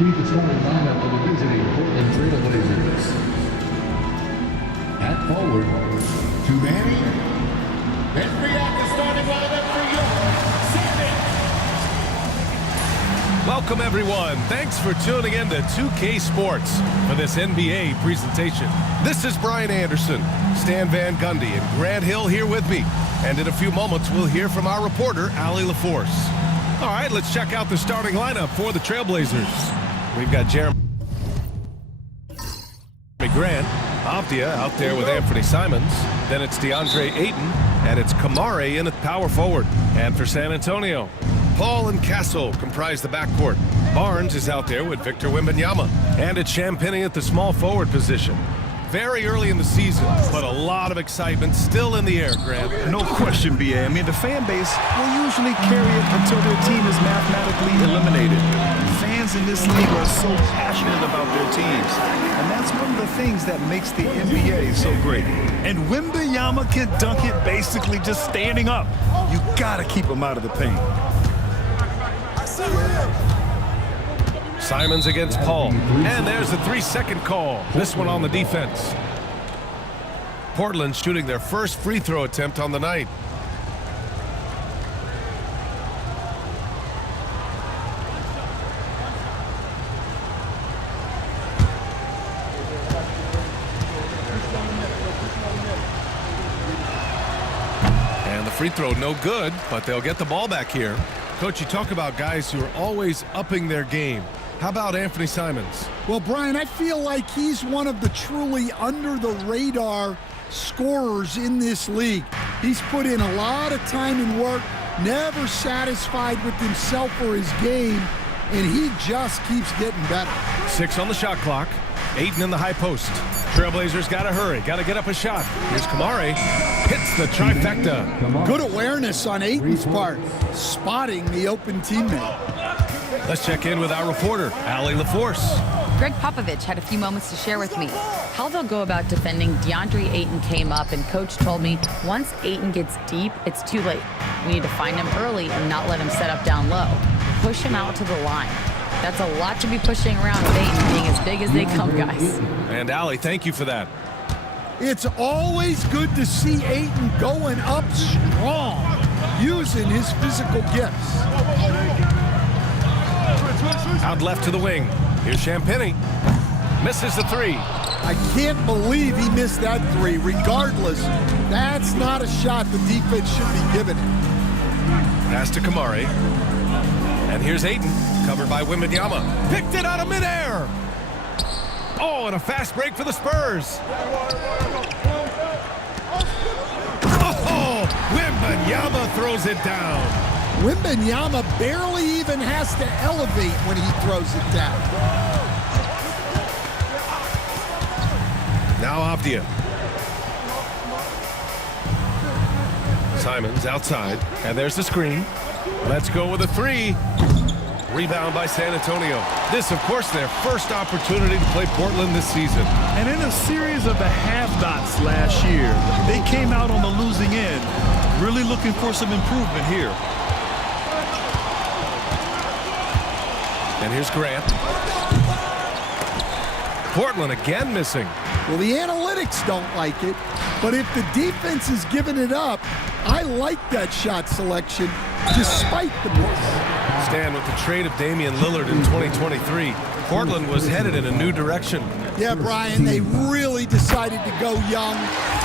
See the starting lineup for the visiting Portland Trail Blazers. At forward, Tumani. Let's react to starting lineup for you. Welcome, everyone. Thanks for tuning in to 2K Sports for this NBA presentation. This is Brian Anderson, Stan Van Gundy, and Grant Hill here with me. And in a few moments, we'll hear from our reporter, Allie LaForce. All right, let's check out the starting lineup for the Trailblazers. We've got Jeremy Grant, Avdia out there with Anthony Simons. Then it's DeAndre Ayton, and it's Kamare in at power forward. And for San Antonio, Paul and Castle comprise the backcourt. Barnes is out there with Victor Wembanyama. And it's Champagnie at the small forward position. Very early in the season, but a lot of excitement still in the air, Grant. No question, B.A. I mean, the fan base will usually carry it until their team is mathematically eliminated. Fans in this league are so passionate about their teams. And that's one of the things that makes the NBA so great. And Wembanyama can dunk it basically just standing up. You gotta keep him out of the paint. Simons against Paul. And there's a 3-second call. This one on the defense. Portland shooting their first free throw attempt on the night. And the free throw no good, but they'll get the ball back here. Coach, you talk about guys who are always upping their game. How about Anthony Simons? Well, Brian, I feel like he's one of the truly under-the-radar scorers in this league. He's put in a lot of time and work, never satisfied with himself or his game, and he just keeps getting better. 6 on the shot clock. Ayton in the high post. Trailblazers got to hurry. Got to get up a shot. Here's Kamare. Hits the trifecta. Good awareness on Ayton's part, spotting the open teammate. Let's check in with our reporter, Allie LaForce. Greg Popovich had a few moments to share with me. How they'll go about defending DeAndre Ayton came up, and Coach told me once Ayton gets deep, it's too late. We need to find him early and not let him set up down low. Push him out to the line. That's a lot to be pushing around with Ayton being as big as they come, guys. And Allie, thank you for that. It's always good to see Ayton going up strong, using his physical gifts. Out left to the wing. Here's Champagnie. Misses the 3. I can't believe he missed that 3. Regardless, that's not a shot the defense should be giving him. Pass to Kamare. And here's Ayton, covered by Wembanyama. Picked it out of midair. Oh, and a fast break for the Spurs. Oh, Wembanyama throws it down. Wembanyama barely even has to elevate when he throws it down. Now Avdia. Simons outside, and there's the screen. Let's go with a 3. Rebound by San Antonio. This, of course, their first opportunity to play Portland this season. And in a series of the half-dots last year, they came out on the losing end, really looking for some improvement here. And here's Grant. Portland again missing. Well, the analytics don't like it, but if the defense is giving it up, I like that shot selection despite the miss. Stan, with the trade of Damian Lillard in 2023, Portland was headed in a new direction. Yeah, Brian, they really decided to go young,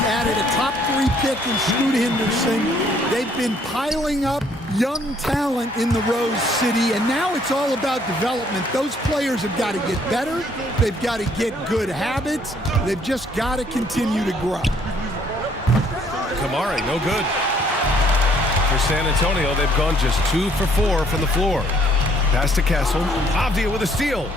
added a top 3 pick in Scoot Henderson. They've been piling up young talent in the Rose City, and now it's all about development. Those players have got to get better. They've got to get good habits. They've just got to continue to grow. Kamare, no good. For San Antonio, they've gone just 2 for 4 from the floor. Pass to Castle. Avdia with a steal.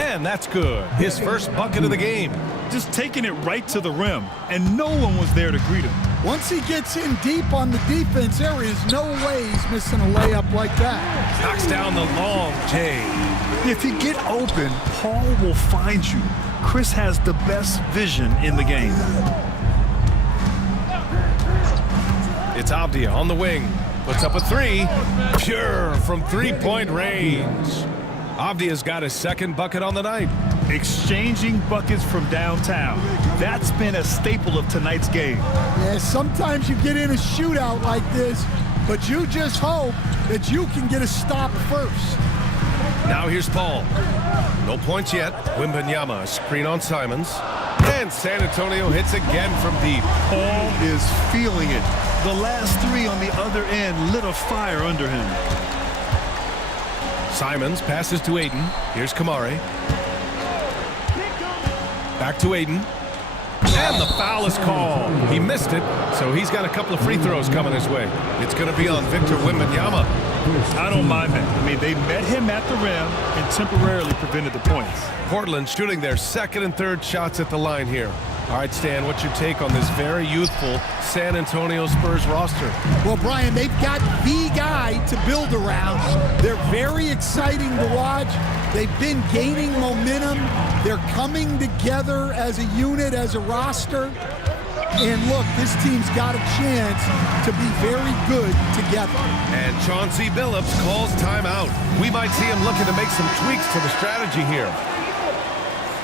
And that's good. His first bucket of the game. Just taking it right to the rim, and no one was there to greet him. Once he gets in deep on the defense, there is no way he's missing a layup like that. Knocks down the long J. If you get open, Paul will find you. Chris has the best vision in the game. It's Avdia on the wing. Puts up a three. Pure from three-point range. Avdia's got his second bucket on the night. Exchanging buckets from downtown. That's been a staple of tonight's game. Yeah, sometimes you get in a shootout like this, but you just hope that you can get a stop first. Now here's Paul. No points yet. Wembanyama, a screen on Simons. And San Antonio hits again from deep. Paul is feeling it. The last three on the other end lit a fire under him. Simons passes to Aiden. Here's Kamari. Back to Aiden. And the foul is called. He missed it, so he's got a couple of free throws coming his way. It's going to be on Victor Wembanyama. I don't mind that. I mean, they met him at the rim and temporarily prevented the points. Portland shooting their second and third shots at the line here. All right, Stan, what's your take on this very youthful San Antonio Spurs roster? Well, Brian, they've got the guy to build around. They're very exciting to watch. They've been gaining momentum. They're coming together as a unit, as a roster. And look, this team's got a chance to be very good together. And Chauncey Billups calls timeout. We might see him looking to make some tweaks to the strategy here.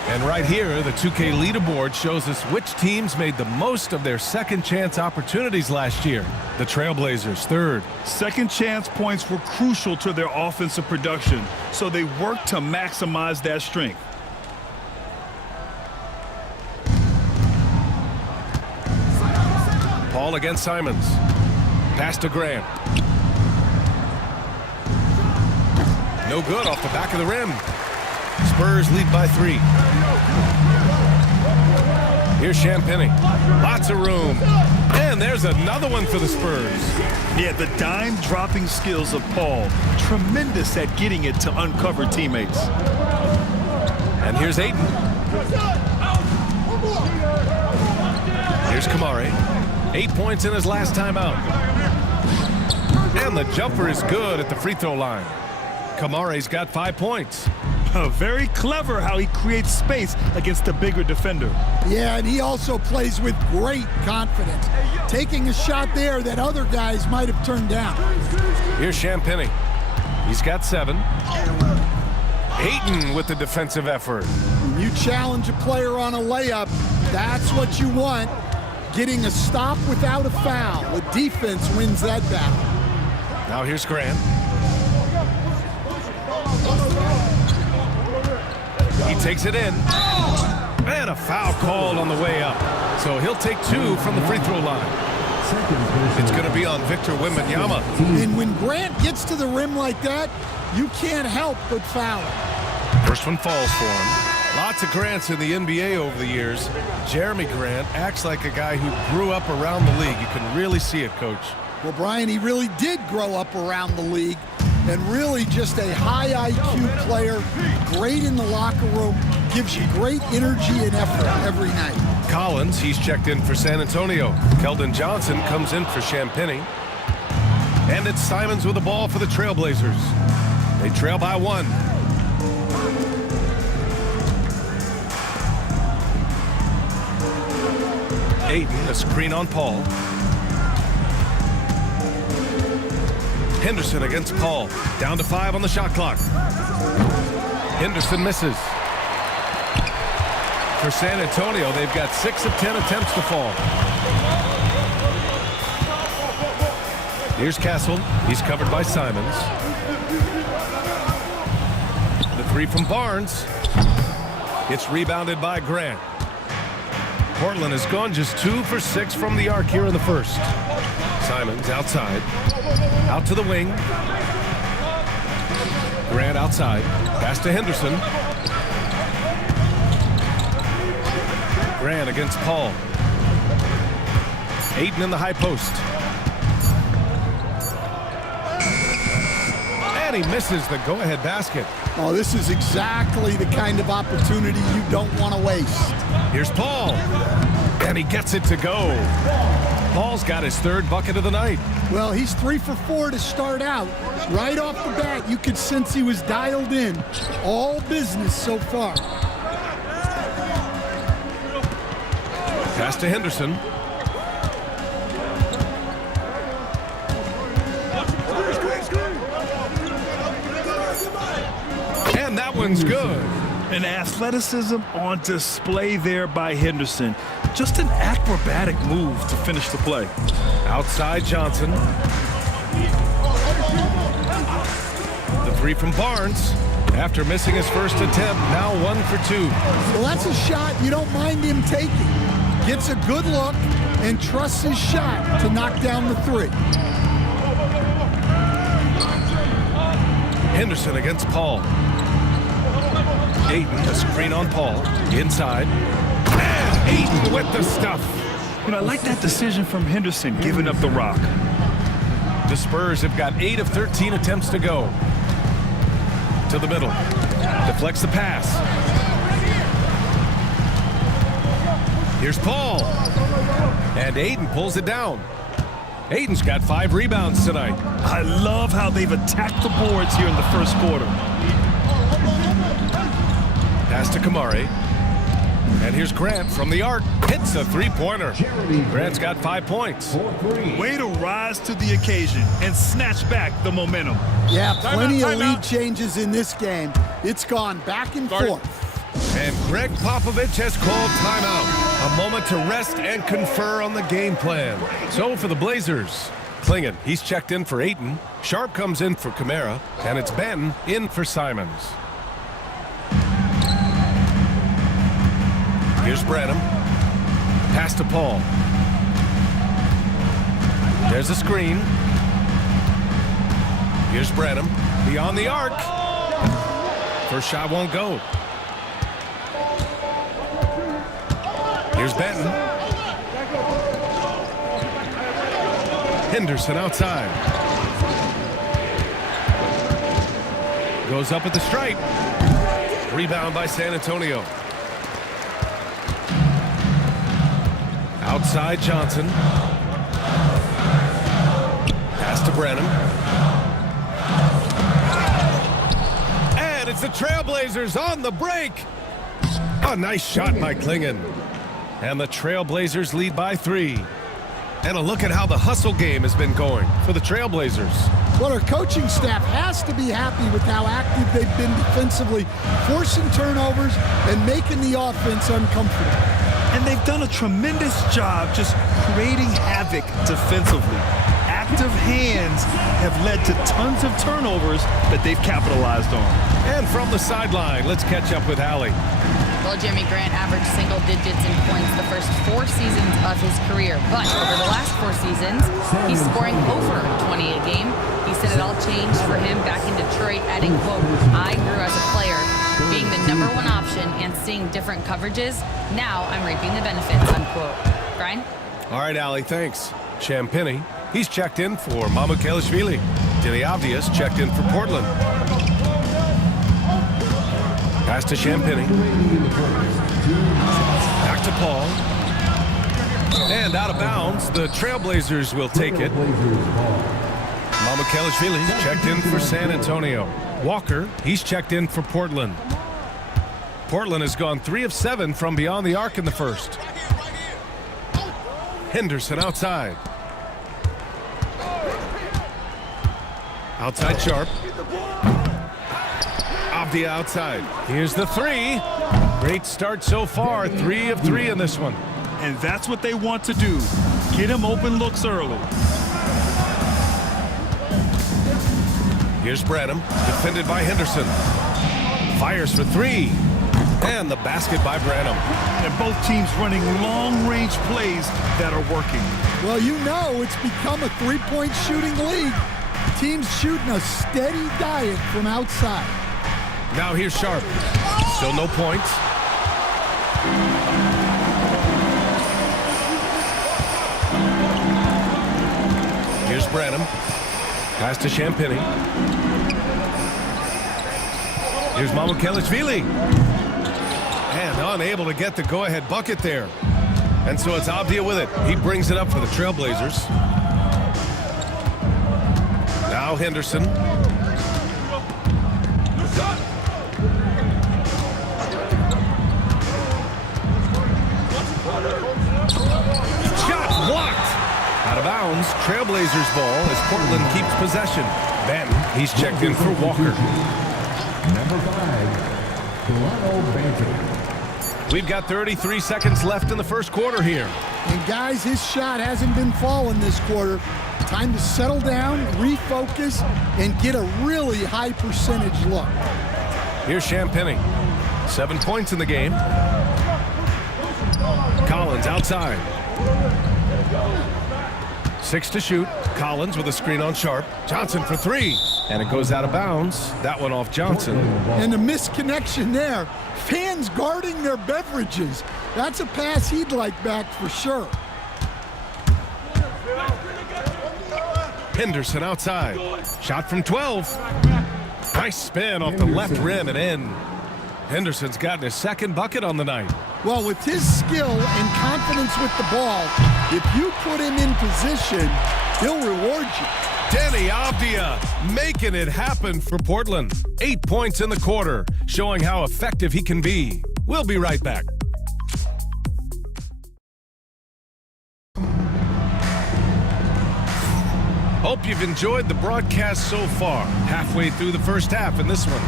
And right here, the 2K leaderboard shows us which teams made the most of their second chance opportunities last year. The Trailblazers, third. Second chance points were crucial to their offensive production, so they worked to maximize that strength. Paul against Simons. Pass to Grant. No good off the back of the rim. Spurs lead by 3. Here's Champagny. Lots of room. And there's another one for the Spurs. Yeah, the dime-dropping skills of Paul. Tremendous at getting it to uncover teammates. And here's Aiden. Here's Kamari. 8 points in his last time out. And the jumper is good at the free throw line. Kamari's got 5 points. Very clever how he creates space against the bigger defender. Yeah, and he also plays with great confidence, taking a shot there that other guys might have turned down. Here's Champagny. He's got 7. Ayton with the defensive effort. When you challenge a player on a layup, that's what you want. Getting a stop without a foul. The defense wins that battle. Now here's Grant. He takes it in. And a foul called on the way up. So he'll take 2 from the free throw line. It's going to be on Victor Wembanyama. And when Grant gets to the rim like that, you can't help but foul him. First one falls for him. Lots of Grants in the NBA over the years. Jeremy Grant acts like a guy who grew up around the league. You can really see it, Coach. Well, Brian, he really did grow up around the league. And really just a high IQ player, great in the locker room, gives you great energy and effort every night. Collins, he's checked in for San Antonio. Keldon Johnson comes in for Champagny. And it's Simons with the ball for the Trailblazers. They trail by 1. Ayton, a screen on Paul. Henderson against Paul. Down to 5 on the shot clock. Henderson misses. For San Antonio, they've got 6 of 10 attempts to fall. Here's Castle. He's covered by Simons. The 3 from Barnes. It's rebounded by Grant. Portland has gone just 2 for 6 from the arc here in the first. Simons outside. Out to the wing. Grant outside. Pass to Henderson. Grant against Paul. Ayton in the high post. And he misses the go-ahead basket. Oh, this is exactly the kind of opportunity you don't want to waste. Here's Paul. And he gets it to go. Paul's got his 3rd bucket of the night. Well, he's 3 for 4 to start out. Right off the bat, you could sense he was dialed in. All business so far. Pass to Henderson. And that one's good. And athleticism on display there by Henderson. Just an acrobatic move to finish the play. Outside Johnson. The three from Barnes. After missing his first attempt, now 1 for 2. Well, that's a shot you don't mind him taking. Gets a good look and trusts his shot to knock down the three. Henderson against Paul. Ayton, a screen on Paul. Inside. And Ayton with the stuff. You know, I like that decision from Henderson, giving up the rock. The Spurs have got 8 of 13 attempts to go. To the middle. Deflects the pass. Here's Paul. And Ayton pulls it down. Ayton's got 5 rebounds tonight. I love how they've attacked the boards here in the first quarter. Pass to Kamari. And here's Grant from the arc. Hits a three-pointer. Grant's got 5 points. Way to rise to the occasion and snatch back the momentum. Yeah, plenty of lead changes in this game. It's gone back and forth. And Greg Popovich has called timeout. A moment to rest and confer on the game plan. So for the Blazers, Klingon, he's checked in for Ayton. Sharp comes in for Kamara. And it's Ben in for Simons. Here's Branham. Pass to Paul. There's a screen. Here's Branham. Beyond the arc. First shot won't go. Here's Benton. Henderson outside. Goes up at the stripe. Rebound by San Antonio. Outside Johnson. Pass to Branham. And it's the Trailblazers on the break. A nice shot by Klingon. And the Trailblazers lead by 3. And a look at how the hustle game has been going for the Trailblazers. Well, our coaching staff has to be happy with how active they've been defensively, forcing turnovers and making the offense uncomfortable. And they've done a tremendous job just creating havoc defensively. Active hands have led to tons of turnovers that they've capitalized on. And from the sideline, let's catch up with Allie. Well, Jimmy Grant averaged single digits in points the first 4 seasons of his career. But over the last 4 seasons, he's scoring over 20 a game. He said it all changed for him back in Detroit, adding, quote, "I grew as a player, being the #1 option and seeing different coverages. Now I'm reaping the benefits," unquote. Brian? All right, Allie, thanks. Champagny, he's checked in for Mamukelashvili. Diliavdias checked in for Portland. Pass to Champagny. Back to Paul. And out of bounds, the Trailblazers will take it. Mamukelashvili checked in for San Antonio. Walker, he's checked in for Portland. Portland has gone 3 of 7 from beyond the arc in the first. Henderson outside. Outside Sharp. Avdia outside. Here's the 3. Great start so far. 3 of 3 in this one. And that's what they want to do. Get him open looks early. Here's Branham, defended by Henderson. Fires for 3. And the basket by Branham. And both teams running long-range plays that are working. Well, you know it's become a three-point shooting league. Teams shooting a steady diet from outside. Now here's Sharp. Still no points. Here's Branham. Pass to Champagny. Here's Mamukelashvili. And unable to get the go-ahead bucket there. And so it's Avdia with it. He brings it up for the Trailblazers. Now Henderson. Shot blocked. Out of bounds. Trailblazers ball as Portland keeps possession. Benton, he's checked in for Walker. Number 5, Toronto Banter. We've got 33 seconds left in the first quarter here. And guys, his shot hasn't been falling this quarter. Time to settle down, refocus, and get a really high percentage look. Here's Champagny. 7 points in the game. Collins outside. 6 to shoot. Collins with a screen on Sharp. Johnson for 3. And it goes out of bounds. That one off Johnson. And a misconnection there. Fans guarding their beverages. That's a pass he'd like back for sure. Henderson outside. Shot from 12. Nice spin off the left rim and in. Henderson's gotten his second bucket on the night. Well, with his skill and confidence with the ball, if you put him in position, he'll reward you. Denny Avdia making it happen for Portland. 8 points in the quarter, showing how effective he can be. We'll be right back. Hope you've enjoyed the broadcast so far. Halfway through the first half in this one.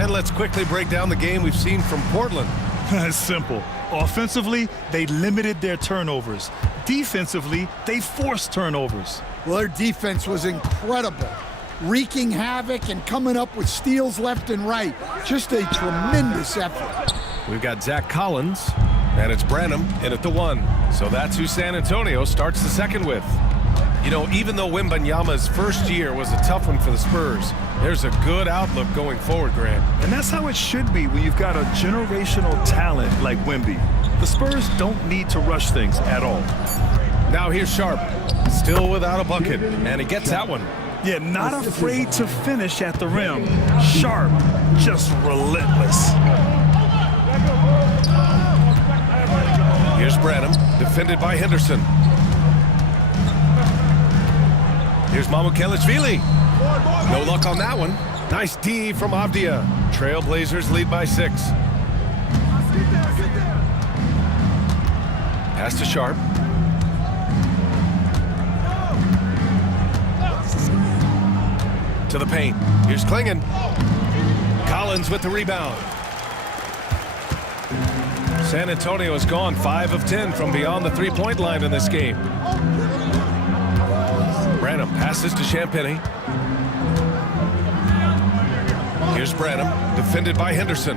And let's quickly break down the game we've seen from Portland. It's simple. Offensively, they limited their turnovers. Defensively, they forced turnovers. Well, their defense was incredible, wreaking havoc and coming up with steals left and right. Just a tremendous effort. We've got Zach Collins, and it's Branham in at the 1. So that's who San Antonio starts the second with. You know, even though Wembanyama's first year was a tough one for the Spurs, there's a good outlook going forward, Grant. And that's how it should be when you've got a generational talent like Wemby. The Spurs don't need to rush things at all. Now here's Sharp, still without a bucket, and he gets that one. Yeah, not afraid to finish at the rim. Sharp, just relentless. Here's Branham, defended by Henderson. Here's Mamukelishvili. No luck on that one. Nice D from Avdia. Trailblazers lead by 6. Pass to Sharp. To the paint. Here's Klingon. Collins with the rebound. San Antonio has gone 5 of 10 from beyond the three-point line in this game. Branham passes to Champagny. Here's Branham, defended by Henderson.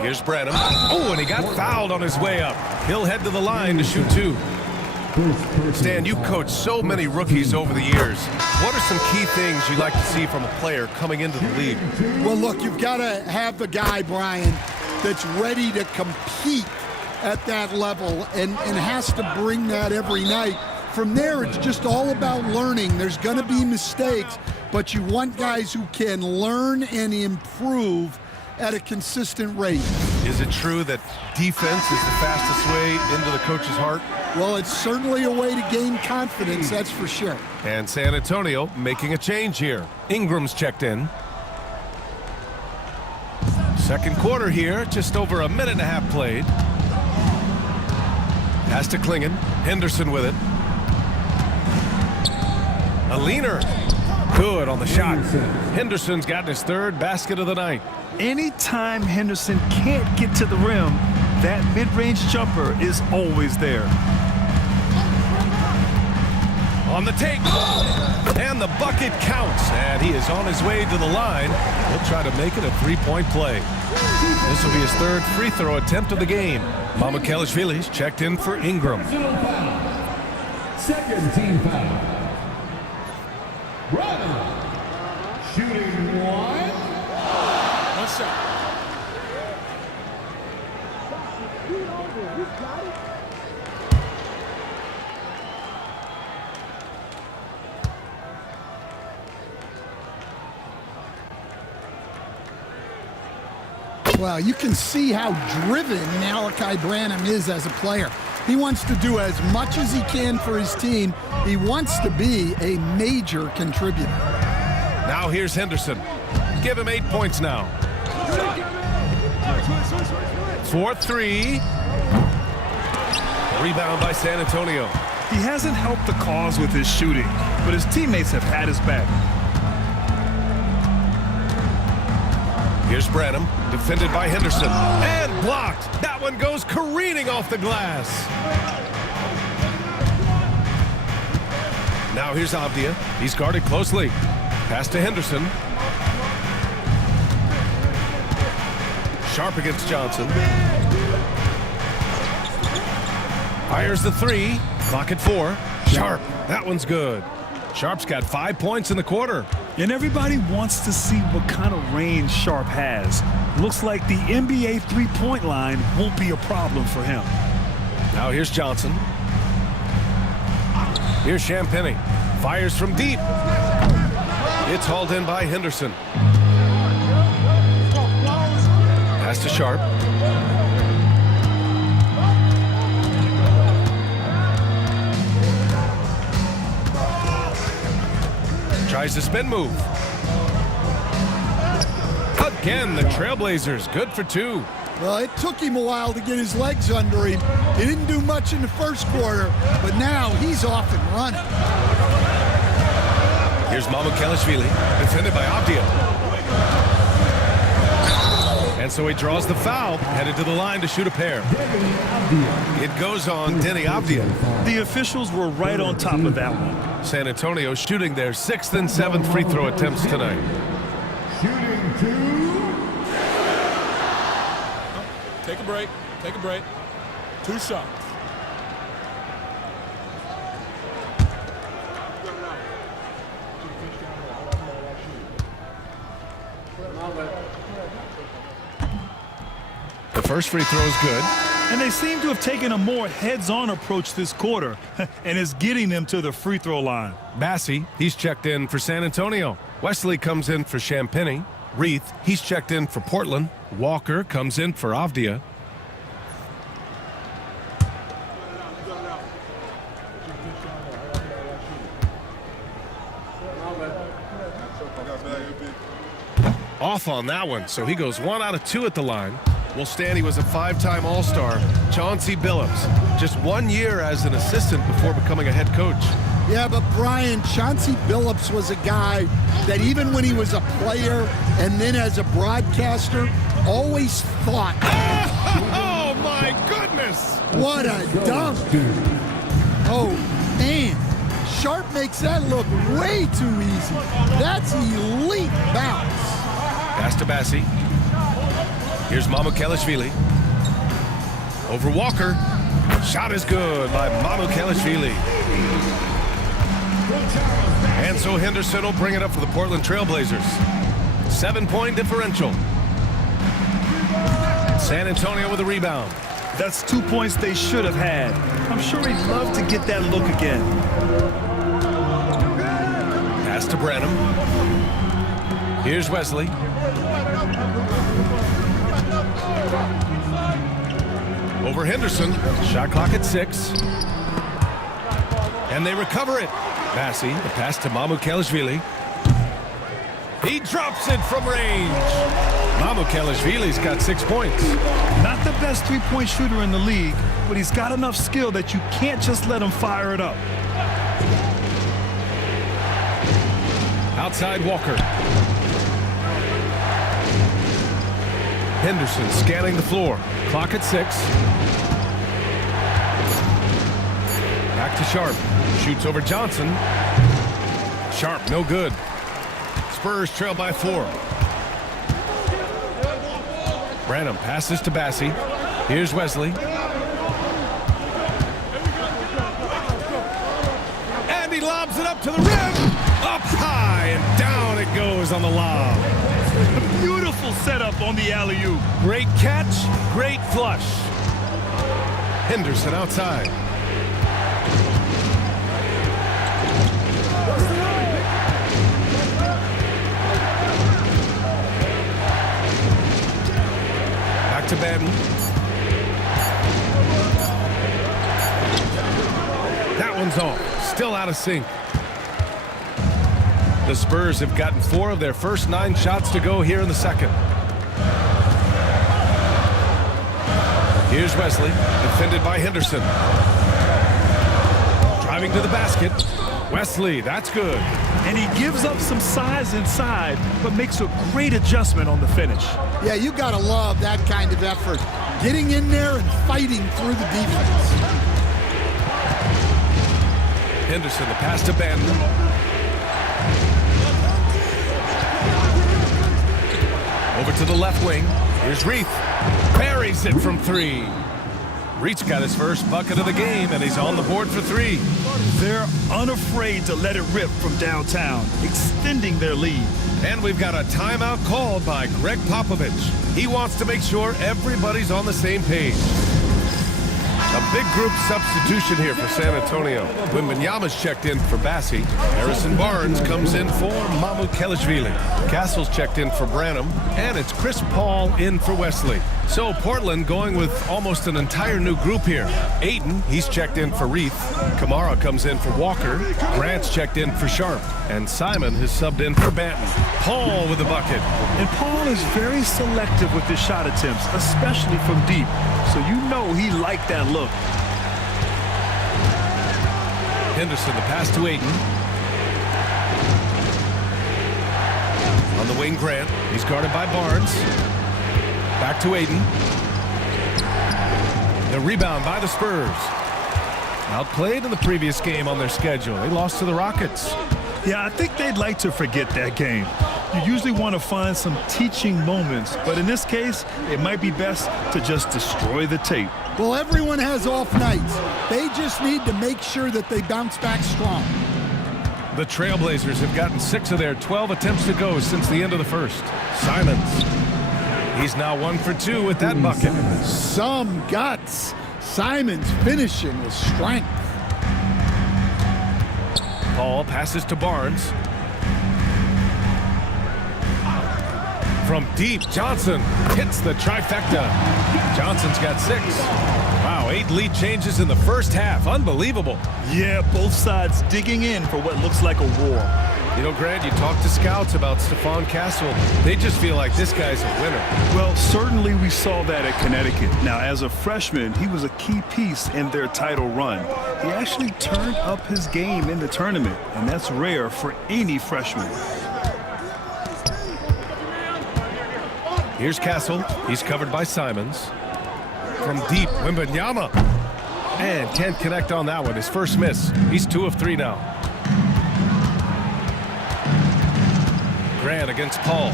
Here's Branham. Oh, and he got fouled on his way up. He'll head to the line to shoot 2. Stan, you coached so many rookies over the years. What are some key things you like to see from a player coming into the league? Well, look, you've got to have the guy, Brian, that's ready to compete at that level and has to bring that every night. From there, it's just all about learning. There's going to be mistakes, but you want guys who can learn and improve at a consistent rate. Is it true that defense is the fastest way into the coach's heart? Well, it's certainly a way to gain confidence, that's for sure. And San Antonio making a change here. Ingram's checked in. Second quarter here, just over a minute and a half played. Pass to Klingon. Henderson with it. A leaner. Good on the shot. Henderson's gotten his 3rd basket of the night. Anytime Henderson can't get to the rim, that mid-range jumper is always there. On the take. And the bucket counts. And he is on his way to the line. He'll try to make it a 3-point play. This will be his 3rd free throw attempt of the game. Mamukelishvili's checked in for Ingram. Second team foul. Branham. Shooting 1. What's up? Well, you can see how driven Malachi Branham is as a player. He wants to do as much as he can for his team. He wants to be a major contributor. Now here's Henderson. Give him 8 points now. 4-3. Rebound by San Antonio. He hasn't helped the cause with his shooting, but his teammates have had his back. Here's Branham, defended by Henderson, and blocked. That one goes careening off the glass. Now here's Avdia. He's guarded closely. Pass to Henderson. Sharp against Johnson. Fires the three. Clock at 4. Sharp. That one's good. Sharp's got 5 points in the quarter. And everybody wants to see what kind of range Sharp has. Looks like the NBA three-point line won't be a problem for him. Now here's Johnson. Here's Champagny. Fires from deep. It's hauled in by Henderson. Pass to Sharp. Tries to spin move. Again, the Trailblazers, good for 2. Well, it took him a while to get his legs under him. He didn't do much in the first quarter, but now he's off and running. Here's Mamukelashvili, defended by Avdia. And so he draws the foul, headed to the line to shoot a pair. It goes on Denny Avdia. The officials were right on top of that one. San Antonio shooting their 6th and 7th free throw attempts tonight. Shooting 2. Take a break. Take a break. 2 shots. The first free throw is good. And they seem to have taken a more heads-on approach this quarter, and it's getting them to the free throw line. Bassie, he's checked in for San Antonio. Wesley comes in for Champagny. Reith, he's checked in for Portland. Walker comes in for Avdia. Off on that one, so he goes 1 out of 2 at the line. Will Stanley was a 5-time All-Star. Chauncey Billups, just 1 year as an assistant before becoming a head coach. Yeah, but Brian, Chauncey Billups was a guy that even when he was a player and then as a broadcaster, always thought, Oh, my goodness! what a dunk. Oh, man. Sharp makes that look way too easy. That's elite bounce. Pass to Bassie. Here's Mamukelashvili. Over Walker. Shot is good by Mamukelashvili. And so Henderson will bring it up for the Portland Trailblazers. 7-point differential. San Antonio with a rebound. That's 2 points they should have had. I'm sure he'd love to get that look again. Pass to Branham. Here's Wesley. Over Henderson. Shot clock at 6. And they recover it. Bassie, the pass to Mamukelashvili. He drops it from range. Mamukelashvili's got 6 points. Not the best three-point shooter in the league, but he's got enough skill that you can't just let him fire it up. Outside Walker. Henderson scanning the floor. Clock at 6. Back to Sharp. Shoots over Johnson. Sharp, no good. Spurs trail by 4. Branham passes to Bassie. Here's Wesley. And he lobs it up to the rim. Up high and down it goes on the lob. Beautiful setup on the alley-oop. Great catch, great flush. Henderson outside. Back to Baden. That one's off. Still out of sync. The Spurs have gotten 4 of their first 9 shots to go here in the second. Here's Wesley, defended by Henderson. Driving to the basket. Wesley, that's good. And he gives up some size inside, but makes a great adjustment on the finish. Yeah, you got to love that kind of effort. Getting in there and fighting through the defense. Henderson, the pass to Banton. Over to the left wing. Here's Reith. Parries it from 3. Reith's got his first bucket of the game, and he's on the board for 3. They're unafraid to let it rip from downtown, extending their lead. And we've got a timeout called by Greg Popovich. He wants to make sure everybody's on the same page. A big group substitution here for San Antonio. Wembanyama's checked in for Bassi. Harrison Barnes comes in for Mamukelashvili. Castle's checked in for Branham. And it's Chris Paul in for Wesley. So Portland going with almost an entire new group here. Ayton, he's checked in for Reith. Kamara comes in for Walker. Grant's checked in for Sharp. And Simon has subbed in for Banton. Paul with the bucket. And Paul is very selective with his shot attempts, especially from deep. So you know he liked that look. Henderson, the pass to Ayton. On the wing, Grant. He's guarded by Barnes. Back to Ayton. The rebound by the Spurs. Outplayed in the previous game on their schedule. They lost to the Rockets. Yeah, I think they'd like to forget that game. You usually want to find some teaching moments, but in this case, it might be best to just destroy the tape. Well, everyone has off nights. They just need to make sure that they bounce back strong. The Trailblazers have gotten 6 of their 12 attempts to go since the end of the first. Simons. He's now 1 for 2 with that bucket. Some guts. Simons finishing with strength. Paul passes to Barnes. From deep, Johnson hits the trifecta. Johnson's got 6. Wow, 8 lead changes in the first half. Unbelievable. Yeah, both sides digging in for what looks like a war. You know, Grant, you talk to scouts about Stephon Castle. They just feel like this guy's a winner. Well, certainly we saw that at Connecticut. Now, as a freshman, he was a key piece in their title run. He actually turned up his game in the tournament, and that's rare for any freshman. Here's Castle. He's covered by Simons. From deep, Wembanyama. And can't connect on that one. His first miss. He's 2 of 3 now. Grant against Paul.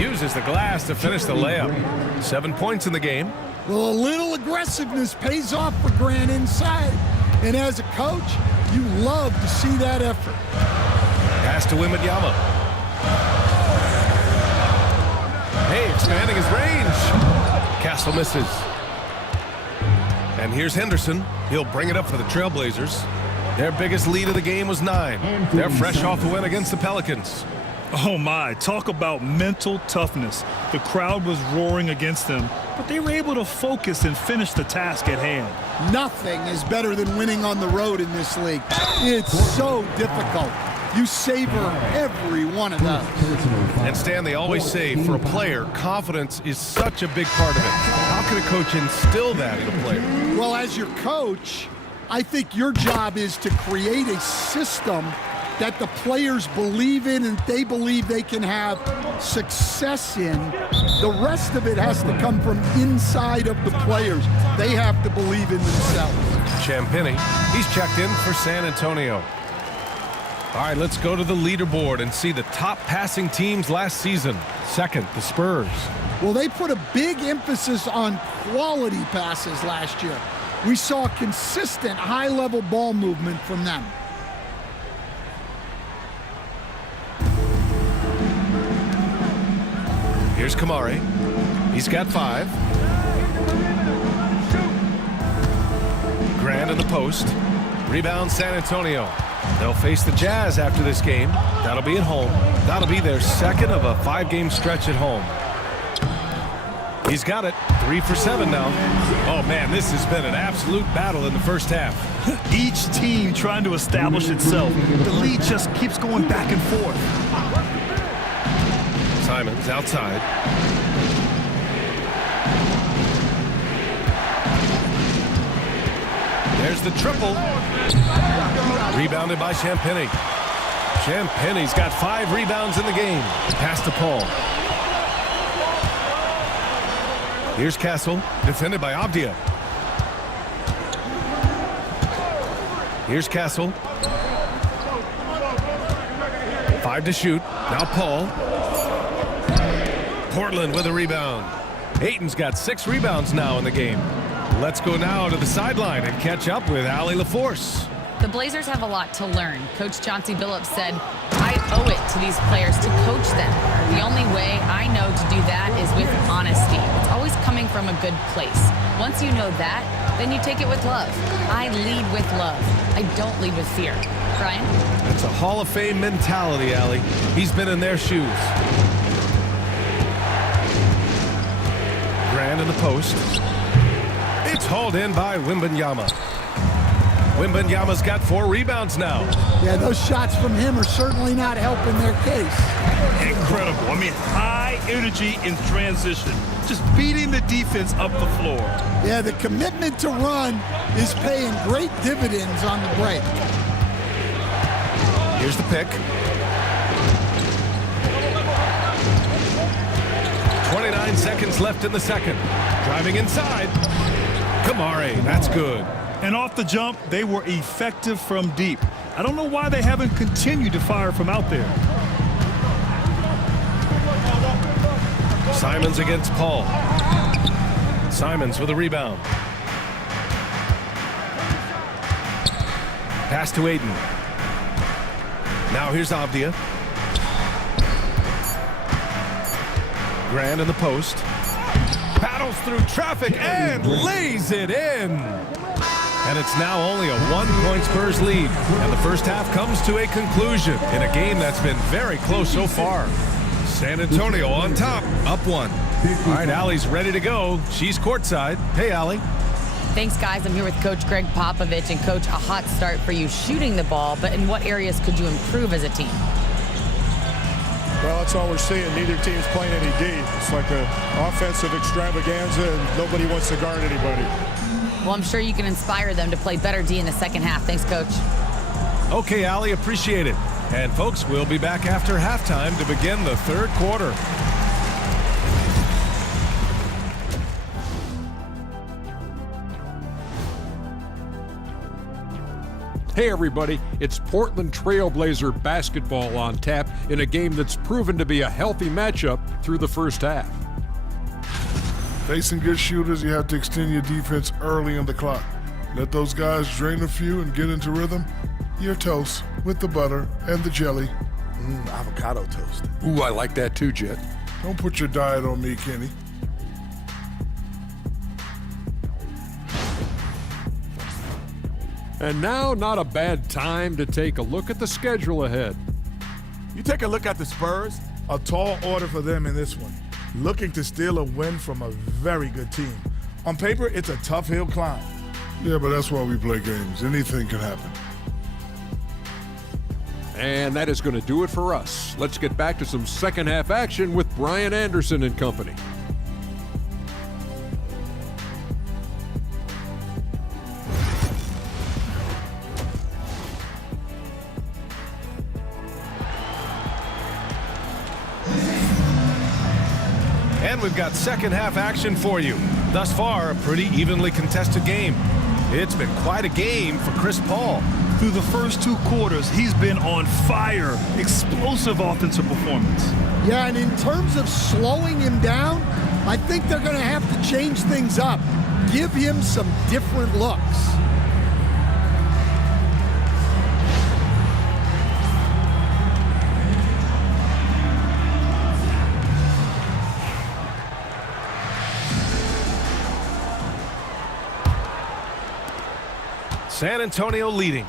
Uses the glass to finish the layup. 7 points in the game. Well, a little aggressiveness pays off for Grant inside. And as a coach, you love to see that effort. Pass to Wembanyama. Hey, expanding his range. Castle misses. And here's Henderson. He'll bring it up for the Trailblazers. Their biggest lead of the game was 9. They're fresh off the win against the Pelicans. Oh my, talk about mental toughness. The crowd was roaring against them, but they were able to focus and finish the task at hand. Nothing is better than winning on the road in this league. It's so difficult. You savor every one of those. And Stan, they always say, for a player, confidence is such a big part of it. How can a coach instill that in a player? Well, as your coach, I think your job is to create a system that the players believe in and they believe they can have success in. The rest of it has to come from inside of the players. They have to believe in themselves. Champagny, he's checked in for San Antonio. All right, let's go to the leaderboard and see the top passing teams last season. Second, the Spurs. Well, they put a big emphasis on quality passes last year. We saw consistent high-level ball movement from them. Here's Kamari. He's got 5. Grant in the post. Rebound San Antonio. They'll face the Jazz after this game. That'll be at home. That'll be their second of a 5-game stretch at home. He's got it. 3 for 7 now. Oh, man, this has been an absolute battle in the first half. Each team trying to establish itself. The lead just keeps going back and forth. Simons outside. There's the triple. Rebounded by Champagny. Champagny's got 5 rebounds in the game. Pass to Paul. Here's Castle, defended by Abdia. Here's Castle. 5 to shoot. Now Paul. Portland with a rebound. Ayton's got 6 rebounds now in the game. Let's go now to the sideline and catch up with Allie LaForce. The Blazers have a lot to learn. Coach Chauncey Billups said, I owe it to these players to coach them. The only way I know to do that is with honesty. It's always coming from a good place. Once you know that, then you take it with love. I lead with love. I don't lead with fear. Brian? That's a Hall of Fame mentality, Allie. He's been in their shoes. Grant in the post. It's hauled in by Wembanyama. Wembanyama's got 4 rebounds now. Yeah, those shots from him are certainly not helping their case. Incredible. I mean, high energy in transition. Just beating the defense up the floor. Yeah, the commitment to run is paying great dividends on the break. Here's the pick. 29 seconds left in the second. Driving inside. Kamari, that's good. And off the jump, they were effective from deep. I don't know why they haven't continued to fire from out there. Simons against Paul. Simons with a rebound. Pass to Ayton. Now here's Abdia. Grant in the post. Paddles through traffic and lays it in. And it's now only a 1-point Spurs lead. And the first half comes to a conclusion in a game that's been very close so far. San Antonio on top, up 1. All right, Allie's ready to go. She's courtside. Hey, Allie. Thanks, guys. I'm here with Coach Greg Popovich. And, Coach, a hot start for you shooting the ball, but in what areas could you improve as a team? Well, that's all we're seeing. Neither team's playing any D. It's like an offensive extravaganza, and nobody wants to guard anybody. Well, I'm sure you can inspire them to play better D in the second half. Thanks, Coach. Okay, Allie, appreciate it. And, folks, we'll be back after halftime to begin the third quarter. Hey everybody, it's Portland Trailblazer basketball on tap in a game that's proven to be a healthy matchup through the first half. Facing good shooters, you have to extend your defense early in the clock. Let those guys drain a few and get into rhythm. You're toast with the butter and the jelly. Avocado toast. Ooh, I like that too, Jet. Don't put your diet on me, Kenny. And now, not a bad time to take a look at the schedule ahead. You take a look at the Spurs. A tall order for them in this one. Looking to steal a win from a very good team. On paper, it's a tough hill climb. Yeah, but that's why we play games. Anything can happen. And that is going to do it for us. Let's get back to some second half action with Brian Anderson and company. And we've got second half action for you. Thus far, a pretty evenly contested game. It's been quite a game for Chris Paul. Through the first 2 quarters, he's been on fire. Explosive offensive performance. Yeah, and in terms of slowing him down, I think they're going to have to change things up. Give him some different looks. San Antonio leading.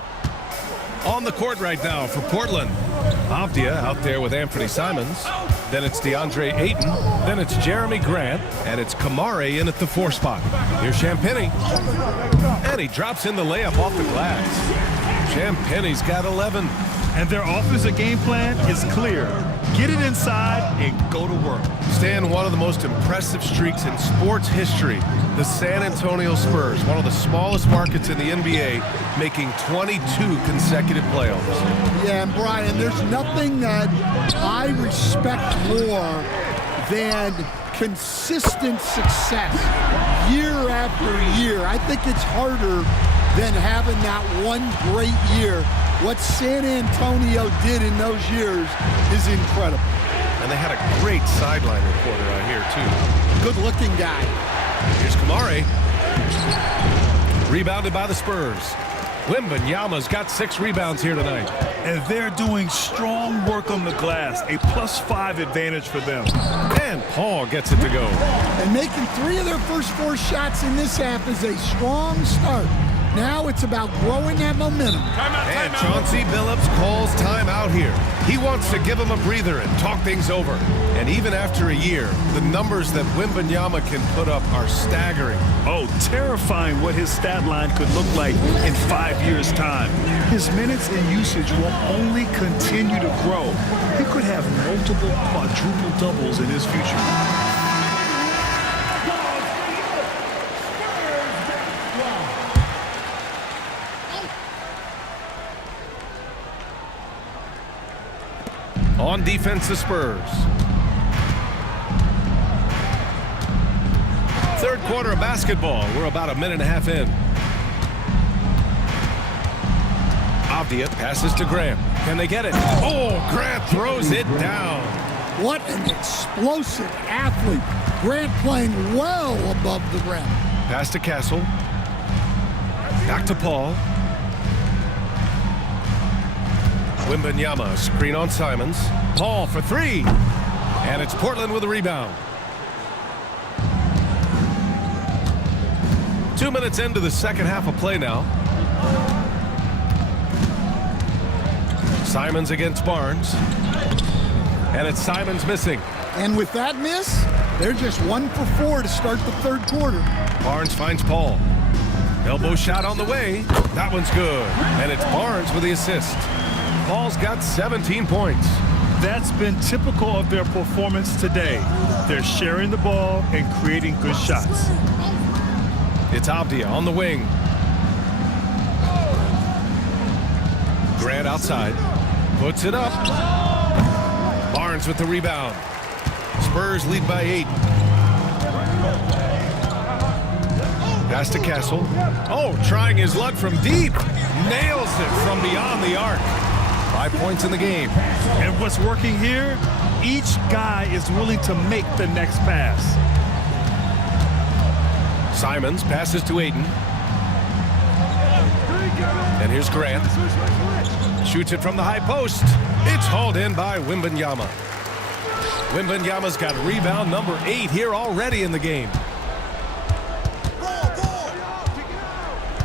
On the court right now for Portland. Abdia out there with Anthony Simons. Then it's DeAndre Ayton. Then it's Jeremy Grant. And it's Kamari in at the 4 spot. Here's Champagny. And he drops in the layup off the glass. Champagne's got 11. And their offensive game plan is clear. Get it inside and go to work. Stan, one of the most impressive streaks in sports history, the San Antonio Spurs, one of the smallest markets in the NBA, making 22 consecutive playoffs. Yeah, and Brian, there's nothing that I respect more than consistent success year after year. I think it's harder than having that one great year. What San Antonio did in those years is incredible. And they had a great sideline reporter out here, too. Good-looking guy. Here's Kamari. Rebounded by the Spurs. Wembanyama's got 6 rebounds here tonight. And they're doing strong work on the glass, a +5 advantage for them. And Paul gets it to go. And making 3 of their first 4 shots in this half is a strong start. Now it's about growing that momentum. And Chauncey Billups calls timeout here. He wants to give him a breather and talk things over. And even after a year, the numbers that Wembanyama can put up are staggering. Oh, terrifying what his stat line could look like in 5 years' time. His minutes and usage will only continue to grow. He could have multiple quadruple doubles in his future. On defense, the Spurs. Third quarter of basketball. We're about a minute and a half in. Avdia passes to Grant. Can they get it? Oh, Grant throws it down. What an explosive athlete. Grant playing well above the rim. Pass to Castle. Back to Paul. Wembanyama, screen on Simons. Paul for 3. And it's Portland with a rebound. 2 minutes into the second half of play now. Simons against Barnes. And it's Simons missing. And with that miss, they're just 1 for 4 to start the third quarter. Barnes finds Paul. Elbow shot on the way. That one's good. And it's Barnes with the assist. Paul's got 17 points. That's been typical of their performance today. They're sharing the ball and creating good shots. It's Avdia on the wing. Grant outside. Puts it up. Barnes with the rebound. Spurs lead by 8. Pass to Castle. Oh, trying his luck from deep. Nails it from beyond the arc. 5 points in the game. And what's working here? Each guy is willing to make the next pass. Simons passes to Ayton. And here's Grant. Shoots it from the high post. It's hauled in by Wembanyama. Wembanyama's got rebound number 8 here already in the game.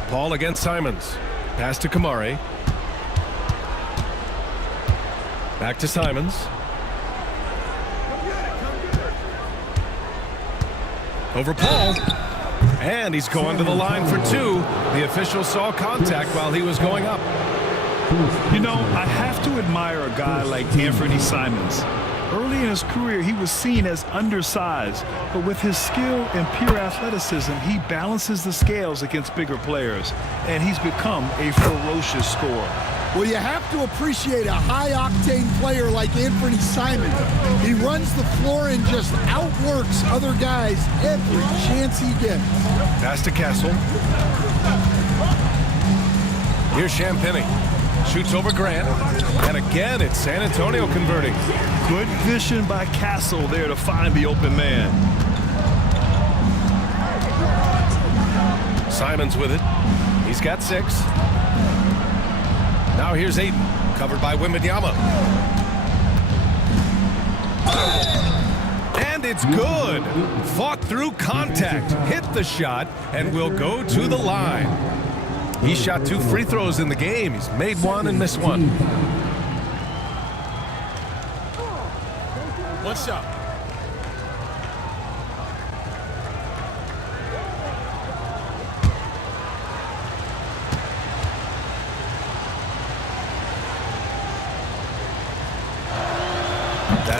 Paul against Simons. Pass to Kamari. Back to Simons. Over Paul. And he's going to the line for 2. The official saw contact while he was going up. You know, I have to admire a guy like Anthony Simons. Early in his career, he was seen as undersized, but with his skill and pure athleticism, he balances the scales against bigger players, and he's become a ferocious scorer. Well, you have to appreciate a high-octane player like Anthony Simons. He runs the floor and just outworks other guys every chance he gets. Pass to Castle. Here's Champagnie. Shoots over Grant. And again, it's San Antonio converting. Good vision by Castle there to find the open man. Simons with it. He's got 6. Now here's Ayton, covered by Wembanyama. And it's good. Fought through contact, hit the shot, and will go to the line. He shot 2 free throws in the game. He's made 1 and missed 1. One shot.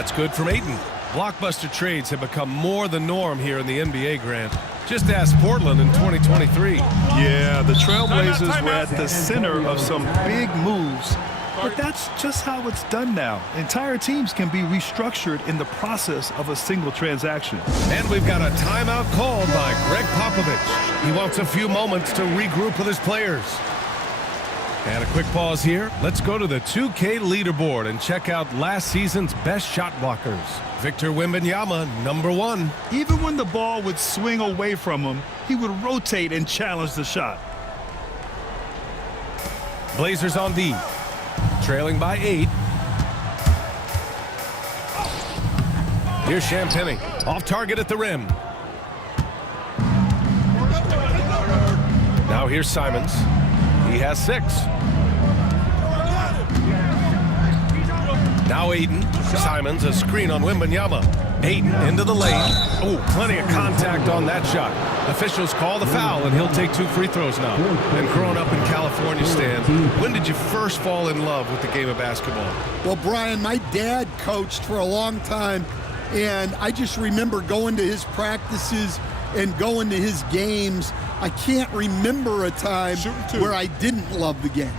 That's good from Ayton. Blockbuster trades have become more the norm here in the NBA, Grant. Just ask Portland in 2023. Yeah, the Trailblazers were at the center of some big moves, but that's just how it's done now. Entire teams can be restructured in the process of a single transaction. And we've got a timeout called by Greg Popovich. He wants a few moments to regroup with his players. And a quick pause here. Let's go to the 2K leaderboard and check out last season's best shot blockers. Victor Wembanyama, #1. Even when the ball would swing away from him, he would rotate and challenge the shot. Blazers on D. Trailing by 8. Here's Champagnie. Off target at the rim. Now here's Simons. He has 6. Now Ayton. Simons, a screen on Wembanyama. Ayton into the lane. Oh, plenty of contact on that shot. Officials call the foul, and he'll take 2 free throws now. And growing up in California, Stan, when did you first fall in love with the game of basketball? Well, Brian, my dad coached for a long time, and I just remember going to his practices and going to his games. I can't remember a time where I didn't love the game.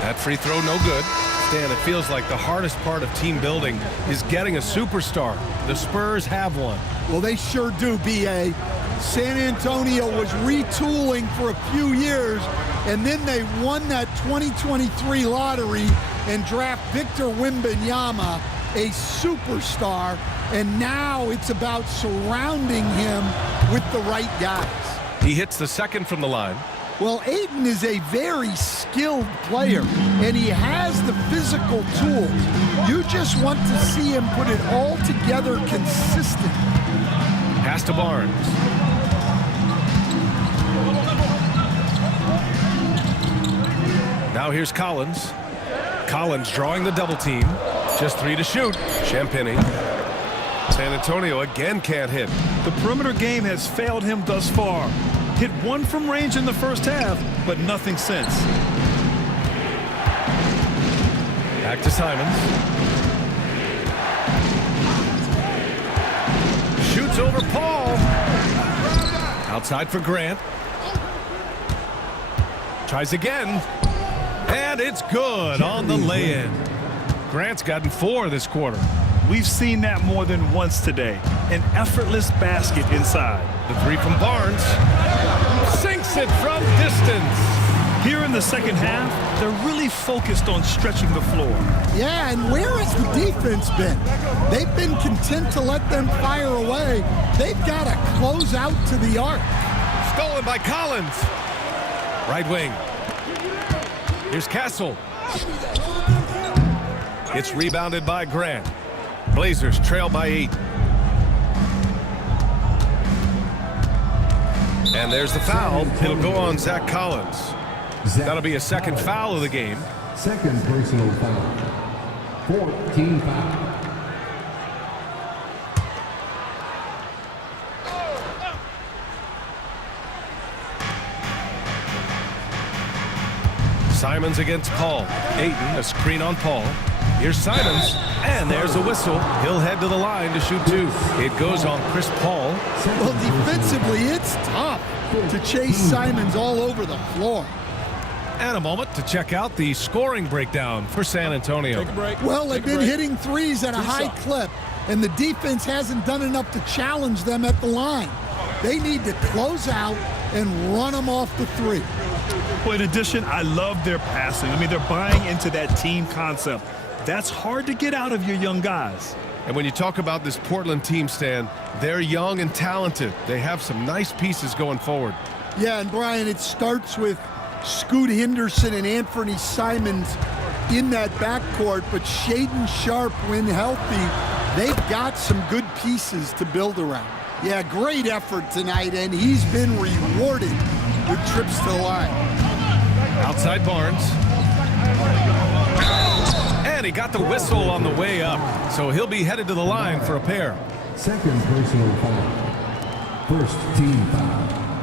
That free throw no good. Stan, it feels like the hardest part of team building is getting a superstar. The Spurs have one. Well, they sure do, B.A. San Antonio was retooling for a few years, and then they won that 2023 lottery and draft Victor Wembanyama, a superstar, and now it's about surrounding him with the right guys. He hits the second from the line. Well, Ayton is a very skilled player, and he has the physical tools. You just want to see him put it all together consistent. Pass to Barnes. Now here's Collins. Collins drawing the double team. Just 3 to shoot. Champagnie. San Antonio again can't hit. The perimeter game has failed him thus far. Hit 1 from range in the first half, but nothing since. Back to Simons. Shoots over Paul. Outside for Grant. Tries again. And it's good on the lay-in. Grant's gotten 4 this quarter. We've seen that more than once today. An effortless basket inside. The 3 from Barnes. Sinks it from distance. Here in the second half, they're really focused on stretching the floor. Yeah, and where has the defense been? They've been content to let them fire away. They've got to close out to the arc. Stolen by Collins. Right wing. Here's Castle. It's rebounded by Grant. Blazers trail by 8. And there's the foul. It'll go on Zach Collins. That'll be a second foul of the game. Second personal foul. 14 foul. Simons against Paul. Ayton, a screen on Paul. Here's Simons, and there's a whistle. He'll head to the line to shoot 2. It goes on Chris Paul. Well, defensively, it's tough to chase Simons all over the floor. And a moment to check out the scoring breakdown for San Antonio. Well, they've been hitting threes at a high clip, and the defense hasn't done enough to challenge them at the line. They need to close out and run them off the 3. Well, in addition, I love their passing. I mean, they're buying into that team concept. That's hard to get out of your young guys. And when you talk about this Portland team, Stan, they're young and talented. They have some nice pieces going forward. Yeah, and Brian, it starts with Scoot Henderson and Anthony Simons in that backcourt, but Shaedon Sharpe, when healthy, they've got some good pieces to build around. Yeah, great effort tonight, and he's been rewarded with trips to the line. Outside Barnes. And he got the whistle on the way up, so he'll be headed to the line for a pair. Second personal foul. First team foul.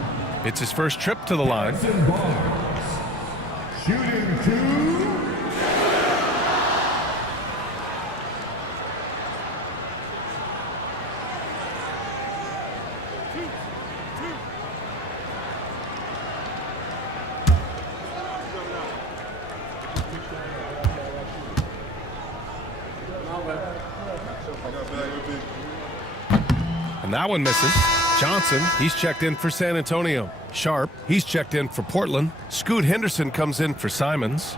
It's his first trip to the line. Shooting 2. And that one misses. Johnson, he's checked in for San Antonio. Sharp, he's checked in for Portland. Scoot Henderson comes in for Simons.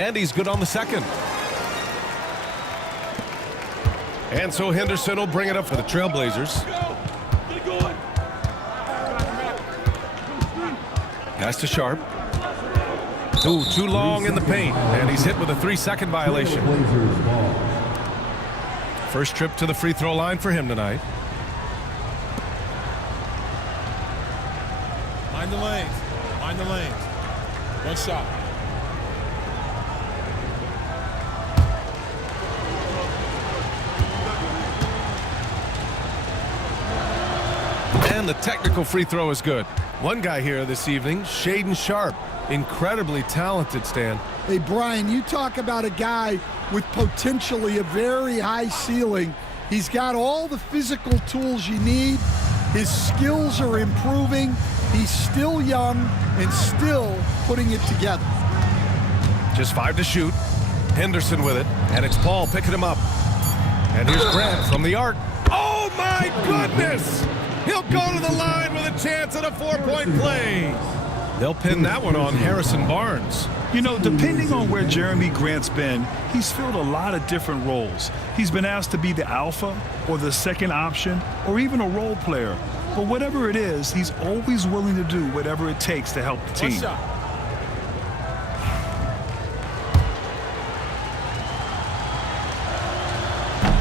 And he's good on the second. And so Henderson will bring it up for the Trailblazers. Pass to Sharp. Ooh, too long in the paint. And he's hit with a 3-second violation. First trip to the free throw line for him tonight. Mind the lanes. Mind the lanes. One shot. And the technical free throw is good. One guy here this evening, Shaedon Sharp. Incredibly talented, Stan. Hey, Brian, you talk about a guy with potentially a very high ceiling. He's got all the physical tools you need. His skills are improving. He's still young and still putting it together. Just 5 to shoot. Henderson with it. And it's Paul picking him up. And here's Grant from the arc. Oh, my goodness! He'll go to the line with a chance at a 4-point play. They'll pin that one on Harrison Barnes. You know, depending on where Jeremy Grant's been, he's filled a lot of different roles. He's been asked to be the alpha or the second option or even a role player. But whatever it is, he's always willing to do whatever it takes to help the team. One shot.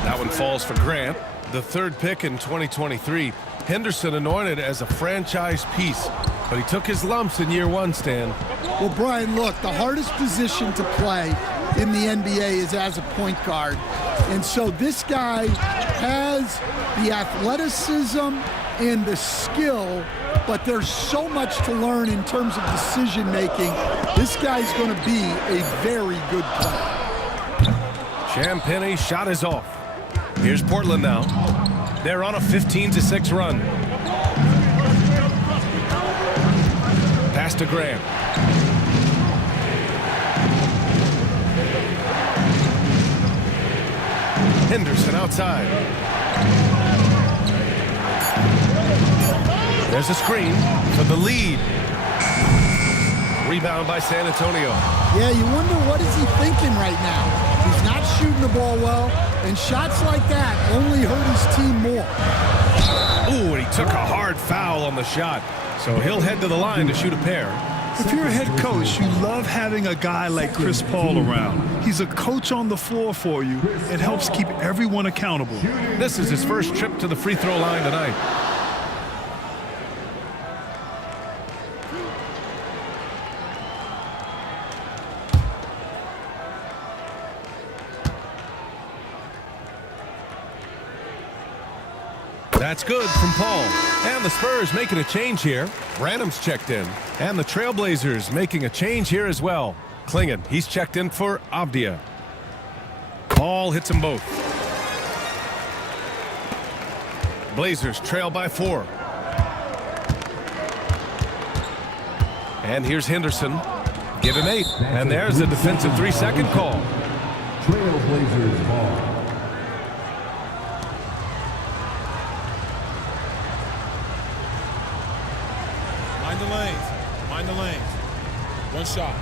That one falls for Grant. The third pick in 2023. Henderson anointed as a franchise piece, but he took his lumps in year one, Stan. Well, Brian, look, the hardest position to play in the NBA is as a point guard. And so this guy has the athleticism and the skill, but there's so much to learn in terms of decision making. This guy's going to be a very good player. Champagne's shot is off. Here's Portland now. They're on a 15-6 run. Pass to Grant. Henderson outside. There's a screen for the lead. Rebound by San Antonio. Yeah, you wonder what is he thinking right now. He's not shooting the ball well, and shots like that only hurt his team more. Ooh, and he took a hard foul on the shot. So he'll head to the line to shoot a pair. If you're a head coach, you love having a guy like Chris Paul around. He's a coach on the floor for you. It helps keep everyone accountable. This is his first trip to the free throw line tonight. That's good from Paul. And the Spurs making a change here. Branham's checked in. And the Trailblazers making a change here as well. Klingon, he's checked in for Avdia. Paul hits them both. Blazers trail by 4. And here's Henderson. Give him 8. And there's a defensive 3-second call. Trailblazers ball. Mind the lanes. Mind the lanes. One shot.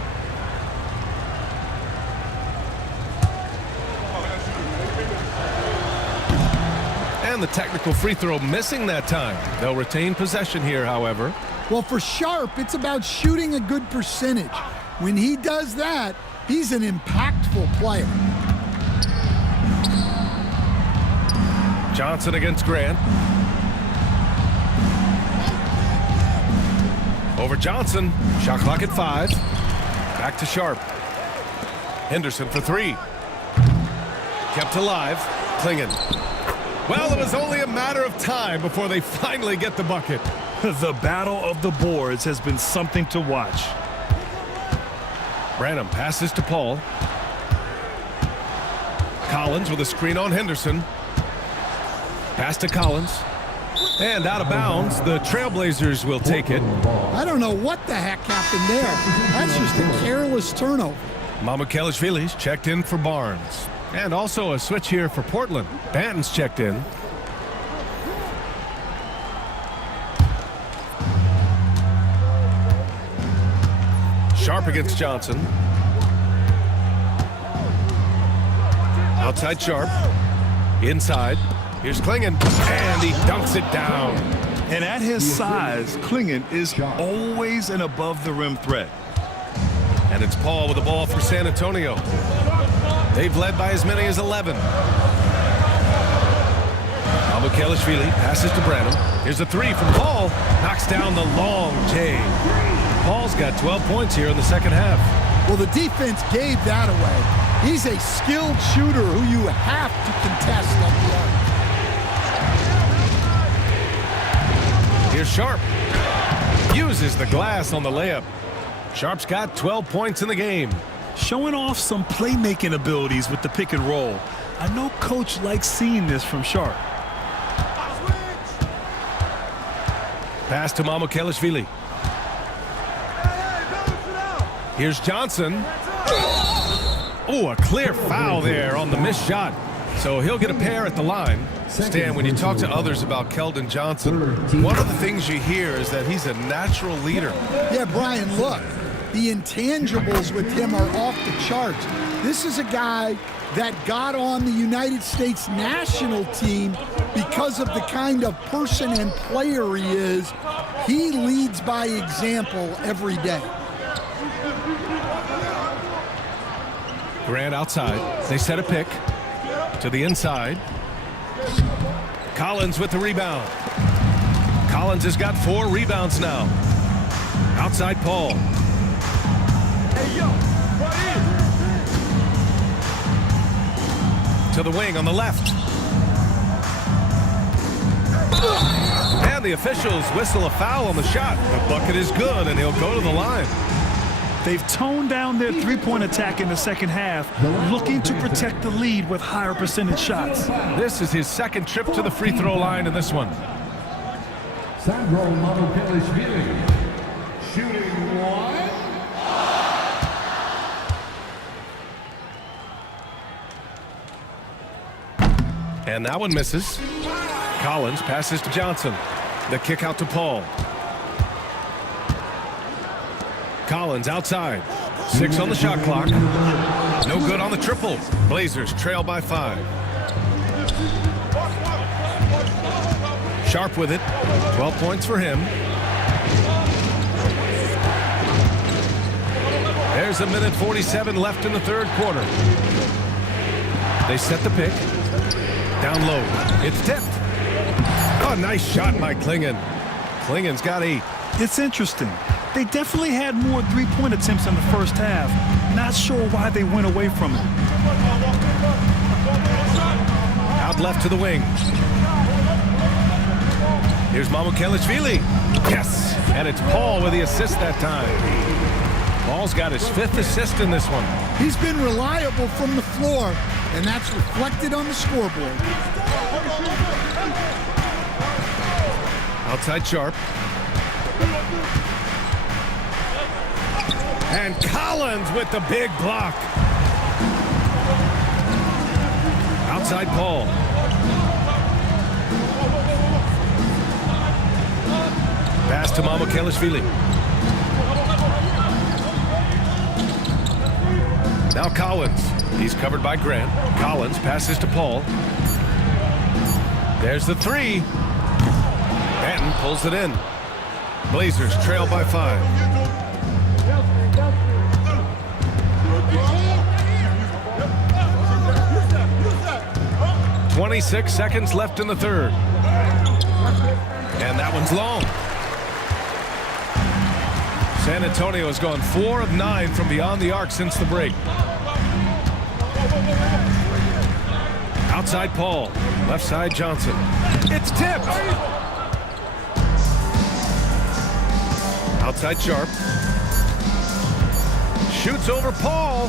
And the technical free throw missing that time. They'll retain possession here, however. Well, for Sharp, it's about shooting a good percentage. When he does that, he's an impactful player. Johnson against Grant. Over Johnson. Shot clock at 5. Back to Sharp. Henderson for 3. Kept alive. Klingon. Well, it was only a matter of time before they finally get the bucket. The battle of the boards has been something to watch. Branham passes to Paul. Collins with a screen on Henderson. Pass to Collins. And out of bounds, the Trailblazers will take it. I don't know what the heck happened there. That's just a careless turnover. Mamukelashvili's checked in for Barnes. And also a switch here for Portland. Banton's checked in. Sharp against Johnson. Outside Sharp. Inside. Here's Klingon. And he dunks it down. And at his size, Klingon is always an above-the-rim threat. And it's Paul with the ball for San Antonio. They've led by as many as 11. Mamukelashvili passes to Branham. Here's a 3 from Paul. Knocks down the long J. Paul's got 12 points here in the second half. Well, the defense gave that away. He's a skilled shooter who you have to contest at the arc. Here's Sharp. Uses the glass on the layup. Sharp's got 12 points in the game. Showing off some playmaking abilities with the pick and roll. I know Coach likes seeing this from Sharp. Pass to Mamukelashvili. Here's Johnson. Oh, a clear foul there on the missed shot. So he'll get a pair at the line. Stan, when you talk to others about Keldon Johnson, one of the things you hear is that he's a natural leader. Yeah, Brian, look. The intangibles with him are off the charts. This is a guy that got on the United States national team because of the kind of person and player he is. He leads by example every day. Grant outside. They set a pick to the inside. Collins with the rebound. Collins has got 4 rebounds now. Outside Paul. To the wing on the left. And the officials whistle a foul on the shot. The bucket is good, and he'll go to the line. They've toned down their three-point attack in the second half, looking to protect the lead with higher percentage shots. This is his second trip to the free throw line in this one. Sandro Mamukelashvili shooting 1. And that one misses. Collins passes to Johnson. The kick out to Paul. Collins outside. 6 on the shot clock. No good on the triple. Blazers trail by 5. Sharp with it. 12 points for him. There's a minute 47 left in the third quarter. They set the pick. Down low. It's tipped. Oh, nice shot by Klingon. Klingon's got 8. It's interesting. They definitely had more three-point attempts in the first half. Not sure why they went away from it. Out left to the wing. Here's Mamukelashvili. Yes! And it's Paul with the assist that time. Paul's got his 5th assist in this one. He's been reliable from the floor, and that's reflected on the scoreboard. Outside Sharp. And Collins with the big block. Outside Paul. Pass to Mamukelashvili. Now Collins. He's covered by Grant. Collins passes to Paul. There's the 3. Banton pulls it in. Blazers trail by 5. 26 seconds left in the third. And that one's long. San Antonio has gone 4 of 9 from beyond the arc since the break. Outside Paul, left side Johnson. It's tipped. Outside Sharp. Shoots over Paul.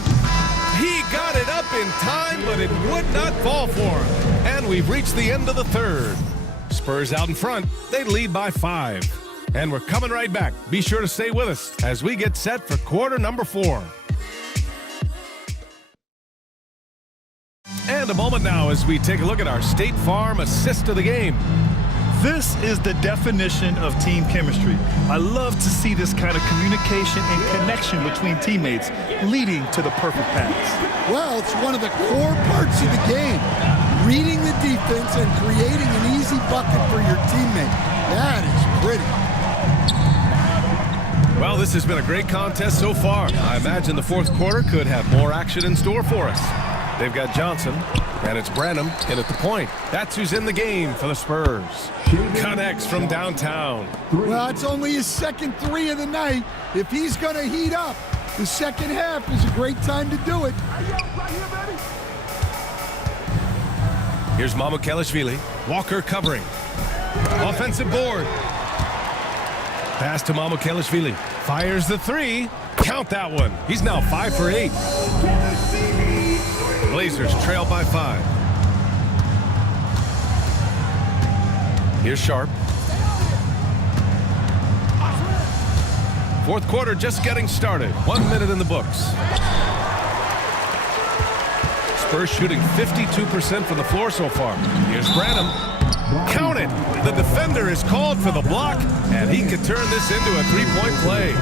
He got it up in time, but it would not fall for him. And we've reached the end of the third. Spurs out in front. They lead by 5. And we're coming right back. Be sure to stay with us as we get set for quarter number 4. And a moment now as we take a look at our State Farm assist of the game. This is the definition of team chemistry. I love to see this kind of communication and connection between teammates leading to the perfect pass. Well, it's one of the core parts of the game. Reading the defense and creating an easy bucket for your teammate. That is pretty. Well, this has been a great contest so far. I imagine the fourth quarter could have more action in store for us. They've got Johnson, and it's Branham in at the point. That's who's in the game for the Spurs. Connects from downtown. Well, it's only his second 3 of the night. If he's going to heat up, the second half is a great time to do it. Here's Mamukelashvili. Walker covering. Offensive board. Pass to Mamukelashvili. Fires the 3. Count that one. He's now 5 for 8. Blazers trail by 5. Here's Sharp. Fourth quarter just getting started. 1 minute in the books. Spurs shooting 52% from the floor so far. Here's Branham. Count it. The defender is called for the block, and he can turn this into a 3-point play.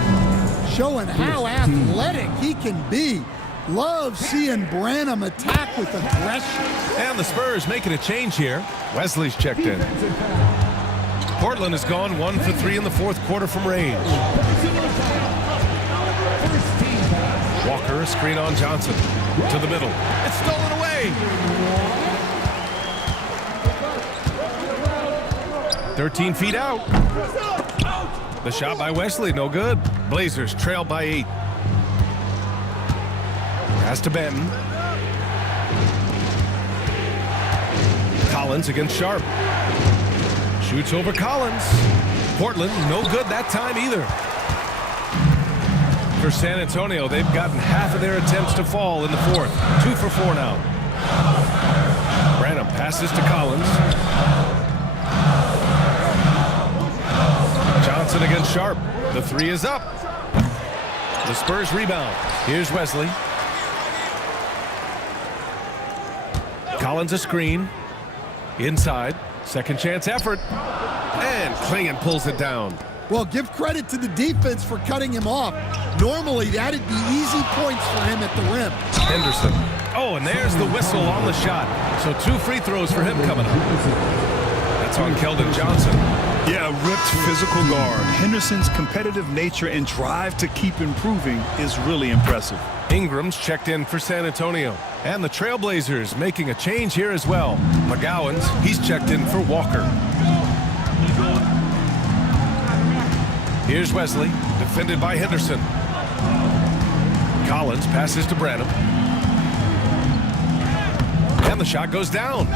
Showing how athletic he can be. Love seeing Branham attack with aggression. And the Spurs making a change here. Wesley's checked in. Portland has gone 1 for 3 in the fourth quarter from range. Walker, a screen on Johnson. To the middle. It's stolen away. 13 feet out. The shot by Wesley, no good. Blazers trail by 8. Pass to Benton. Collins against Sharp. Shoots over Collins. Portland, no good that time either. For San Antonio, they've gotten half of their attempts to fall in the fourth. 2 for 4 now. Branham passes to Collins. Johnson against Sharp. The 3 is up. The Spurs rebound. Here's Wesley. Collins a screen. Inside. Second chance effort. And Klingon pulls it down. Well, give credit to the defense for cutting him off. Normally, that'd be easy points for him at the rim. Henderson. Oh, and there's the whistle on the shot. So 2 free throws for him coming up. That's on Keldon Johnson. Yeah, a ripped physical guard. Henderson's competitive nature and drive to keep improving is really impressive. Ingram's checked in for San Antonio. And the Trailblazers making a change here as well. McGowan's, he's checked in for Walker. Here's Wesley, defended by Henderson. Collins passes to Branham. And the shot goes down.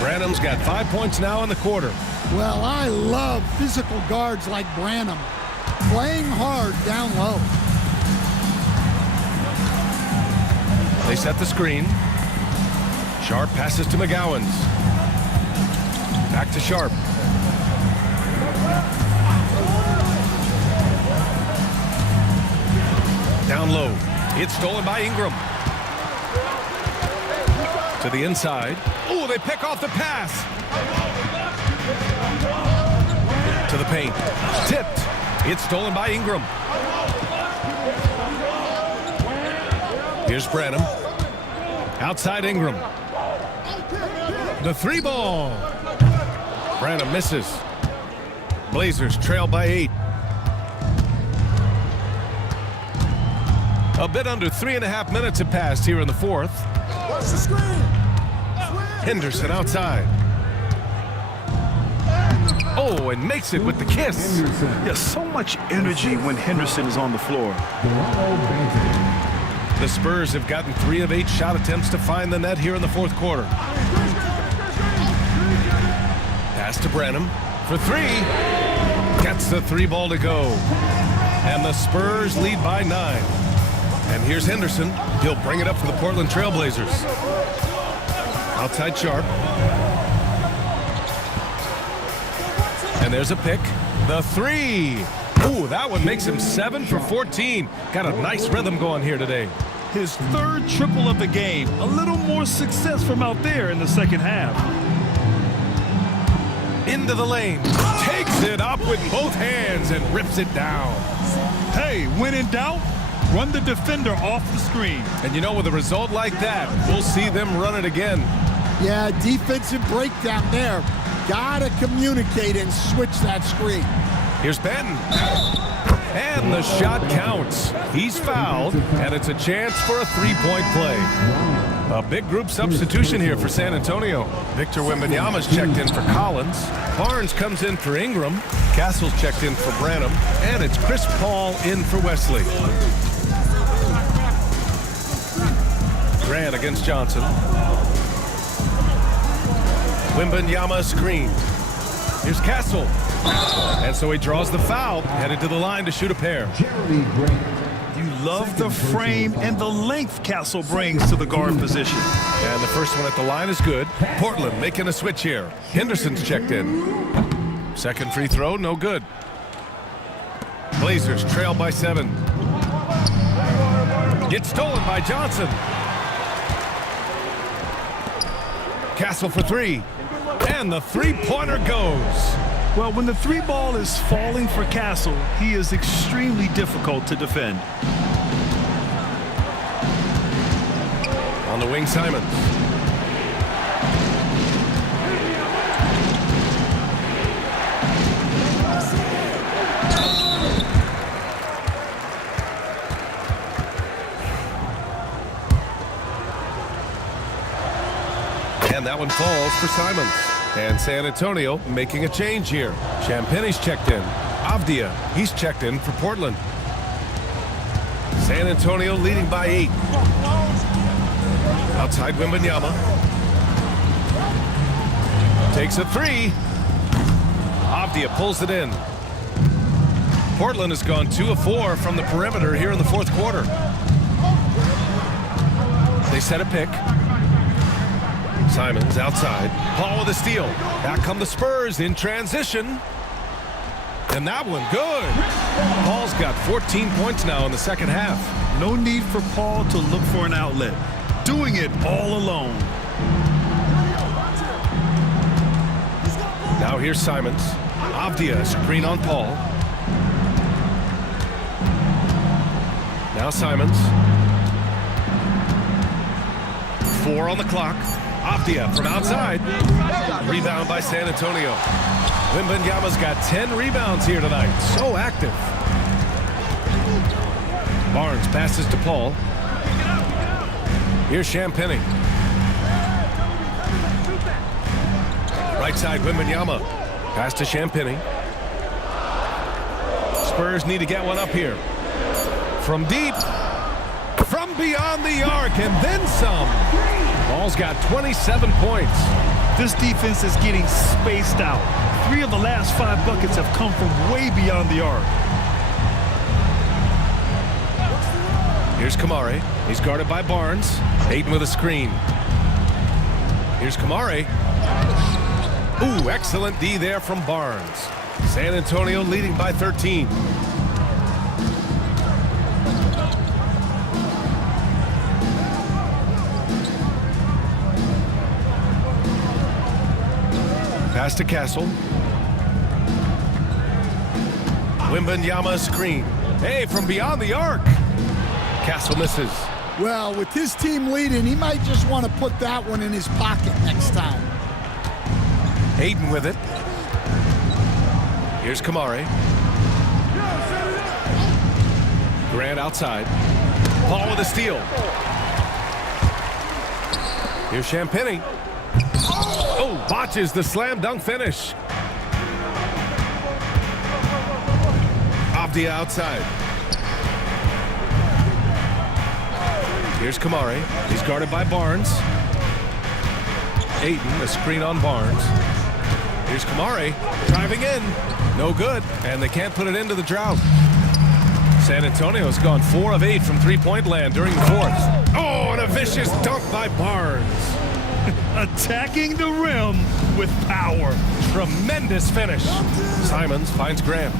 Branham's got 5 points now in the quarter. Well, I love physical guards like Branham. Playing hard down low. They set the screen. Sharp passes to McGowan's. Back to Sharp. Down low. It's stolen by Ingram. To the inside. Oh, they pick off the pass. To the paint. Tipped. It's stolen by Ingram. Here's Branham. Outside Ingram. The 3 ball. Branham misses. Blazers trail by 8. A bit under 3.5 minutes have passed here in the fourth. What's the screen? Henderson outside. Oh, and makes it with the kiss. Yeah, so much energy when Henderson is on the floor. The Spurs have gotten 3 of 8 shot attempts to find the net here in the fourth quarter. Pass to Branham for 3. Gets the 3 ball to go. And the Spurs lead by 9. And here's Henderson. He'll bring it up for the Portland Trailblazers. Outside Sharp. And there's a pick. The 3. Ooh, that one makes him 7 for 14. Got a nice rhythm going here today. His 3rd triple of the game. A little more success from out there in the second half. Into the lane. Takes it up with both hands and rips it down. Hey, when in doubt, run the defender off the screen. And you know, with a result like that, we'll see them run it again. Yeah, defensive breakdown there. Gotta communicate and switch that screen. Here's Benton. And the shot counts. He's fouled, and it's a chance for a 3-point play. A big group substitution here for San Antonio. Victor Wembanyama's checked in for Collins. Barnes comes in for Ingram. Castle's checked in for Branham. And it's Chris Paul in for Wesley. Grant against Johnson. Wembanyama screen. Here's Castle. And so he draws the foul, headed to the line to shoot a pair. You love the frame and the length Castle brings to the guard position. And the first one at the line is good. Portland making a switch here. Henderson's checked in. Second free throw, no good. Blazers trail by 7. Gets stolen by Johnson. Castle for 3. And the 3-pointer goes. Well, when the 3 ball is falling for Castle, he is extremely difficult to defend. On the wing, Simons. And that one falls for Simons. And San Antonio making a change here. Champagne's checked in. Avdia, he's checked in for Portland. San Antonio leading by 8. Outside Wembanyama. Takes a 3. Avdia pulls it in. Portland has gone 2 of 4 from the perimeter here in the fourth quarter. They set a pick. Simons outside. Paul with a steal. Back come the Spurs in transition. And that one good. Paul's got 14 points now in the second half. No need for Paul to look for an outlet. Doing it all alone. Now here's Simons. Avdia screen on Paul. Now Simons. 4 on the clock. Avdia from outside. Rebound by San Antonio. Wembanyama's got 10 rebounds here tonight. So active. Barnes passes to Paul. Here's Champagnie. Right side, Wembanyama. Pass to Champagnie. Spurs need to get one up here. From deep. From beyond the arc, and then some. Ball's got 27 points. This defense is getting spaced out. 3 of the last 5 buckets have come from way beyond the arc. Here's Kamare. He's guarded by Barnes. Ayton with a screen. Here's Kamare. Ooh, excellent D there from Barnes. San Antonio leading by 13. Pass to Castle. Wembanyama screen. Hey, from beyond the arc. Castle misses. Well, with his team leading, he might just want to put that one in his pocket next time. Ayton with it. Here's Kamare. Grant outside. Paul with a steal. Here's Champagnie. Oh, botches the slam dunk finish. Avdia outside. Here's Kamari. He's guarded by Barnes. Ayton, a screen on Barnes. Here's Kamari, driving in. No good, and they can't put it into the drought. San Antonio's gone 4 of 8 from three-point land during the fourth. Oh, and a vicious dunk by Barnes. Attacking the rim with power. Tremendous finish. Simons finds Grant.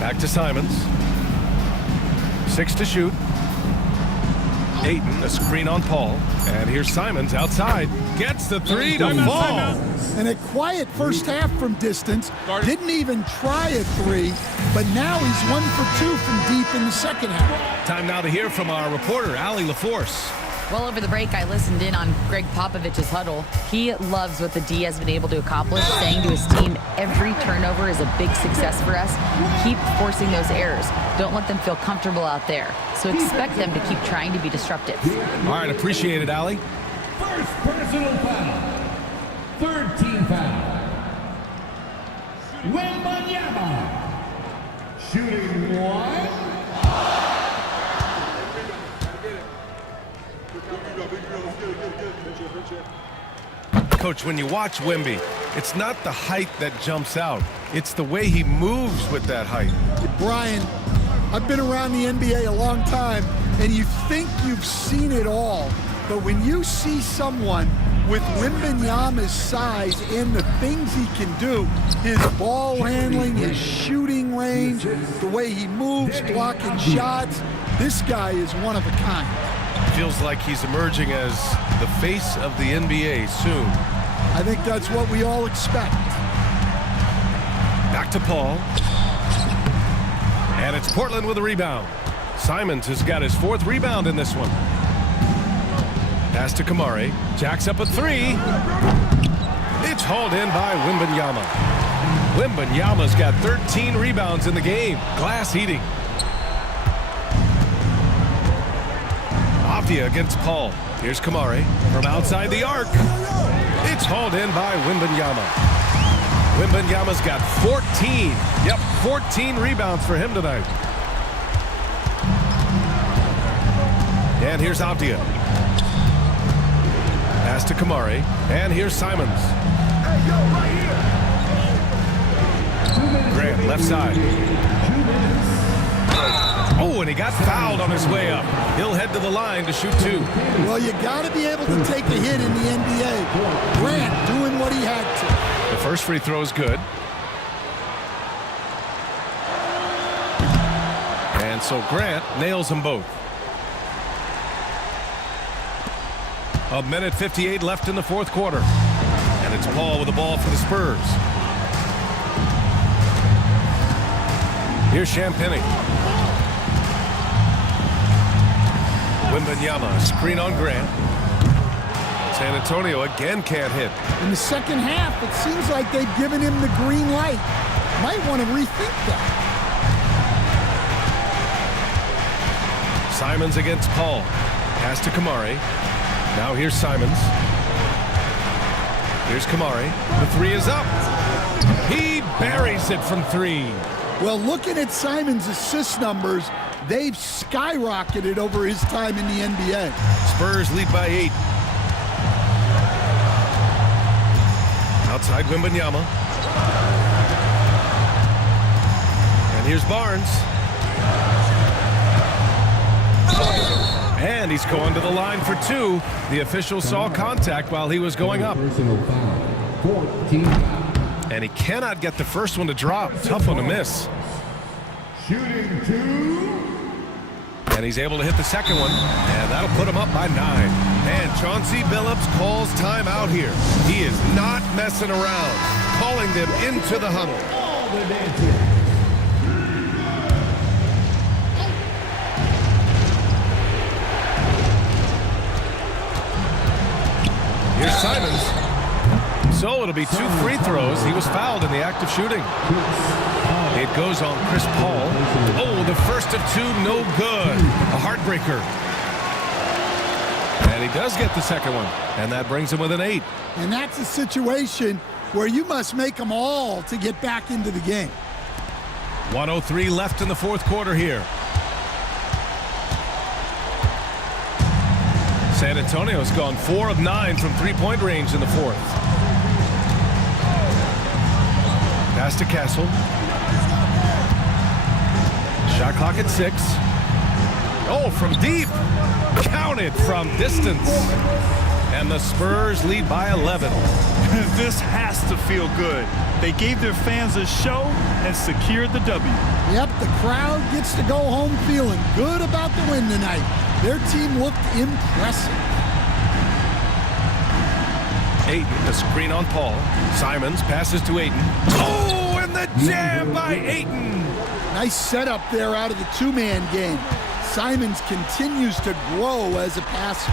Back to Simons. 6 to shoot. Ayton, a screen on Paul. And here's Simons outside. Gets the 3 to fall. And a quiet first half from distance. Didn't even try a 3, but now he's 1 for 2 from deep in the second half. Time now to hear from our reporter, Allie LaForce. Well, over the break, I listened in on Greg Popovich's huddle. He loves what the D has been able to accomplish, saying to his team, every turnover is a big success for us. Keep forcing those errors. Don't let them feel comfortable out there. So expect them to keep trying to be disruptive. All right, appreciate it, Allie. First personal foul. Third team foul. Wembanyama. Shooting 1. Coach, when you watch Wemby, it's not the height that jumps out. It's the way he moves with that height. Brian, I've been around the NBA a long time, and you think you've seen it all. But when you see someone with Wembanyama's size and the things he can do, his ball handling, his shooting range, the way he moves, blocking shots, this guy is one of a kind. Feels like he's emerging as the face of the NBA soon. I think that's what we all expect. Back to Paul. And it's Portland with a rebound. Simons has got his 4th rebound in this one. Pass to Kamari. Jacks up a 3. It's hauled in by Wembanyama. Wembanyama's got 13 rebounds in the game. Glass eating. Avdia against Paul. Here's Kamari from outside the arc. It's hauled in by Wembanyama. Wembanyama's got 14. Yep, 14 rebounds for him tonight. And here's Avdia. Pass to Kamari. And here's Simons. Grant, left side. Oh, and he got fouled on his way up. He'll head to the line to shoot 2. Well, you got to be able to take a hit in the NBA. Grant doing what he had to. The first free throw is good. And so Grant nails them both. 1:58 left in the 4th quarter. And it's Paul with the ball for the Spurs. Here's Champagny. Wembanyama, screen on Grant. San Antonio again can't hit. In the second half, it seems like they've given him the green light. Might want to rethink that. Simons against Paul. Pass to Kamari. Now here's Simons. Here's Kamari. The 3 is up. He buries it from 3. Well, looking at Simons' assist numbers, they've skyrocketed over his time in the NBA. Spurs lead by 8. Outside Wembanyama. And here's Barnes. And he's going to the line for 2. The official saw contact while he was going up. And he cannot get the first one to drop. Tough one to miss. Shooting 2. And he's able to hit the second one. And that'll put him up by 9. And Chauncey Billups calls timeout here. He is not messing around. Calling them into the huddle. All the dancing. Here's Simons. So it'll be 2 free throws. He was fouled in the act of shooting. It goes on Chris Paul. Oh, the first of 2, no good. A heartbreaker. And he does get the second one, and that brings him with an 8. And that's a situation where you must make them all to get back into the game. 1:03 left in the fourth quarter here. San Antonio's gone 4 of 9 from three-point range in the fourth. Pass to Castle. Shot clock at 6. Oh, from deep. Counted from distance. And the Spurs lead by 11. This has to feel good. They gave their fans a show and secured the W. Yep, the crowd gets to go home feeling good about the win tonight. Their team looked impressive. Ayton, the screen on Paul. Simons passes to Ayton. Oh, and the jam by Ayton. Nice setup there out of the two-man game. Simons continues to grow as a passer.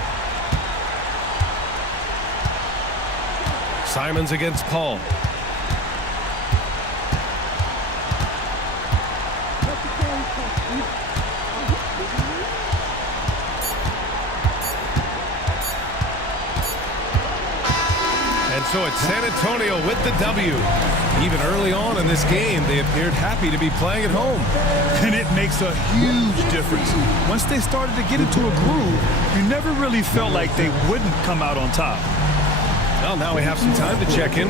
Simons against Paul. And so it's San Antonio with the W. Even early on in this game, they appeared happy to be playing at home. And it makes a huge difference. Once they started to get into a groove, you never really felt like they wouldn't come out on top. Well, now we have some time to check in with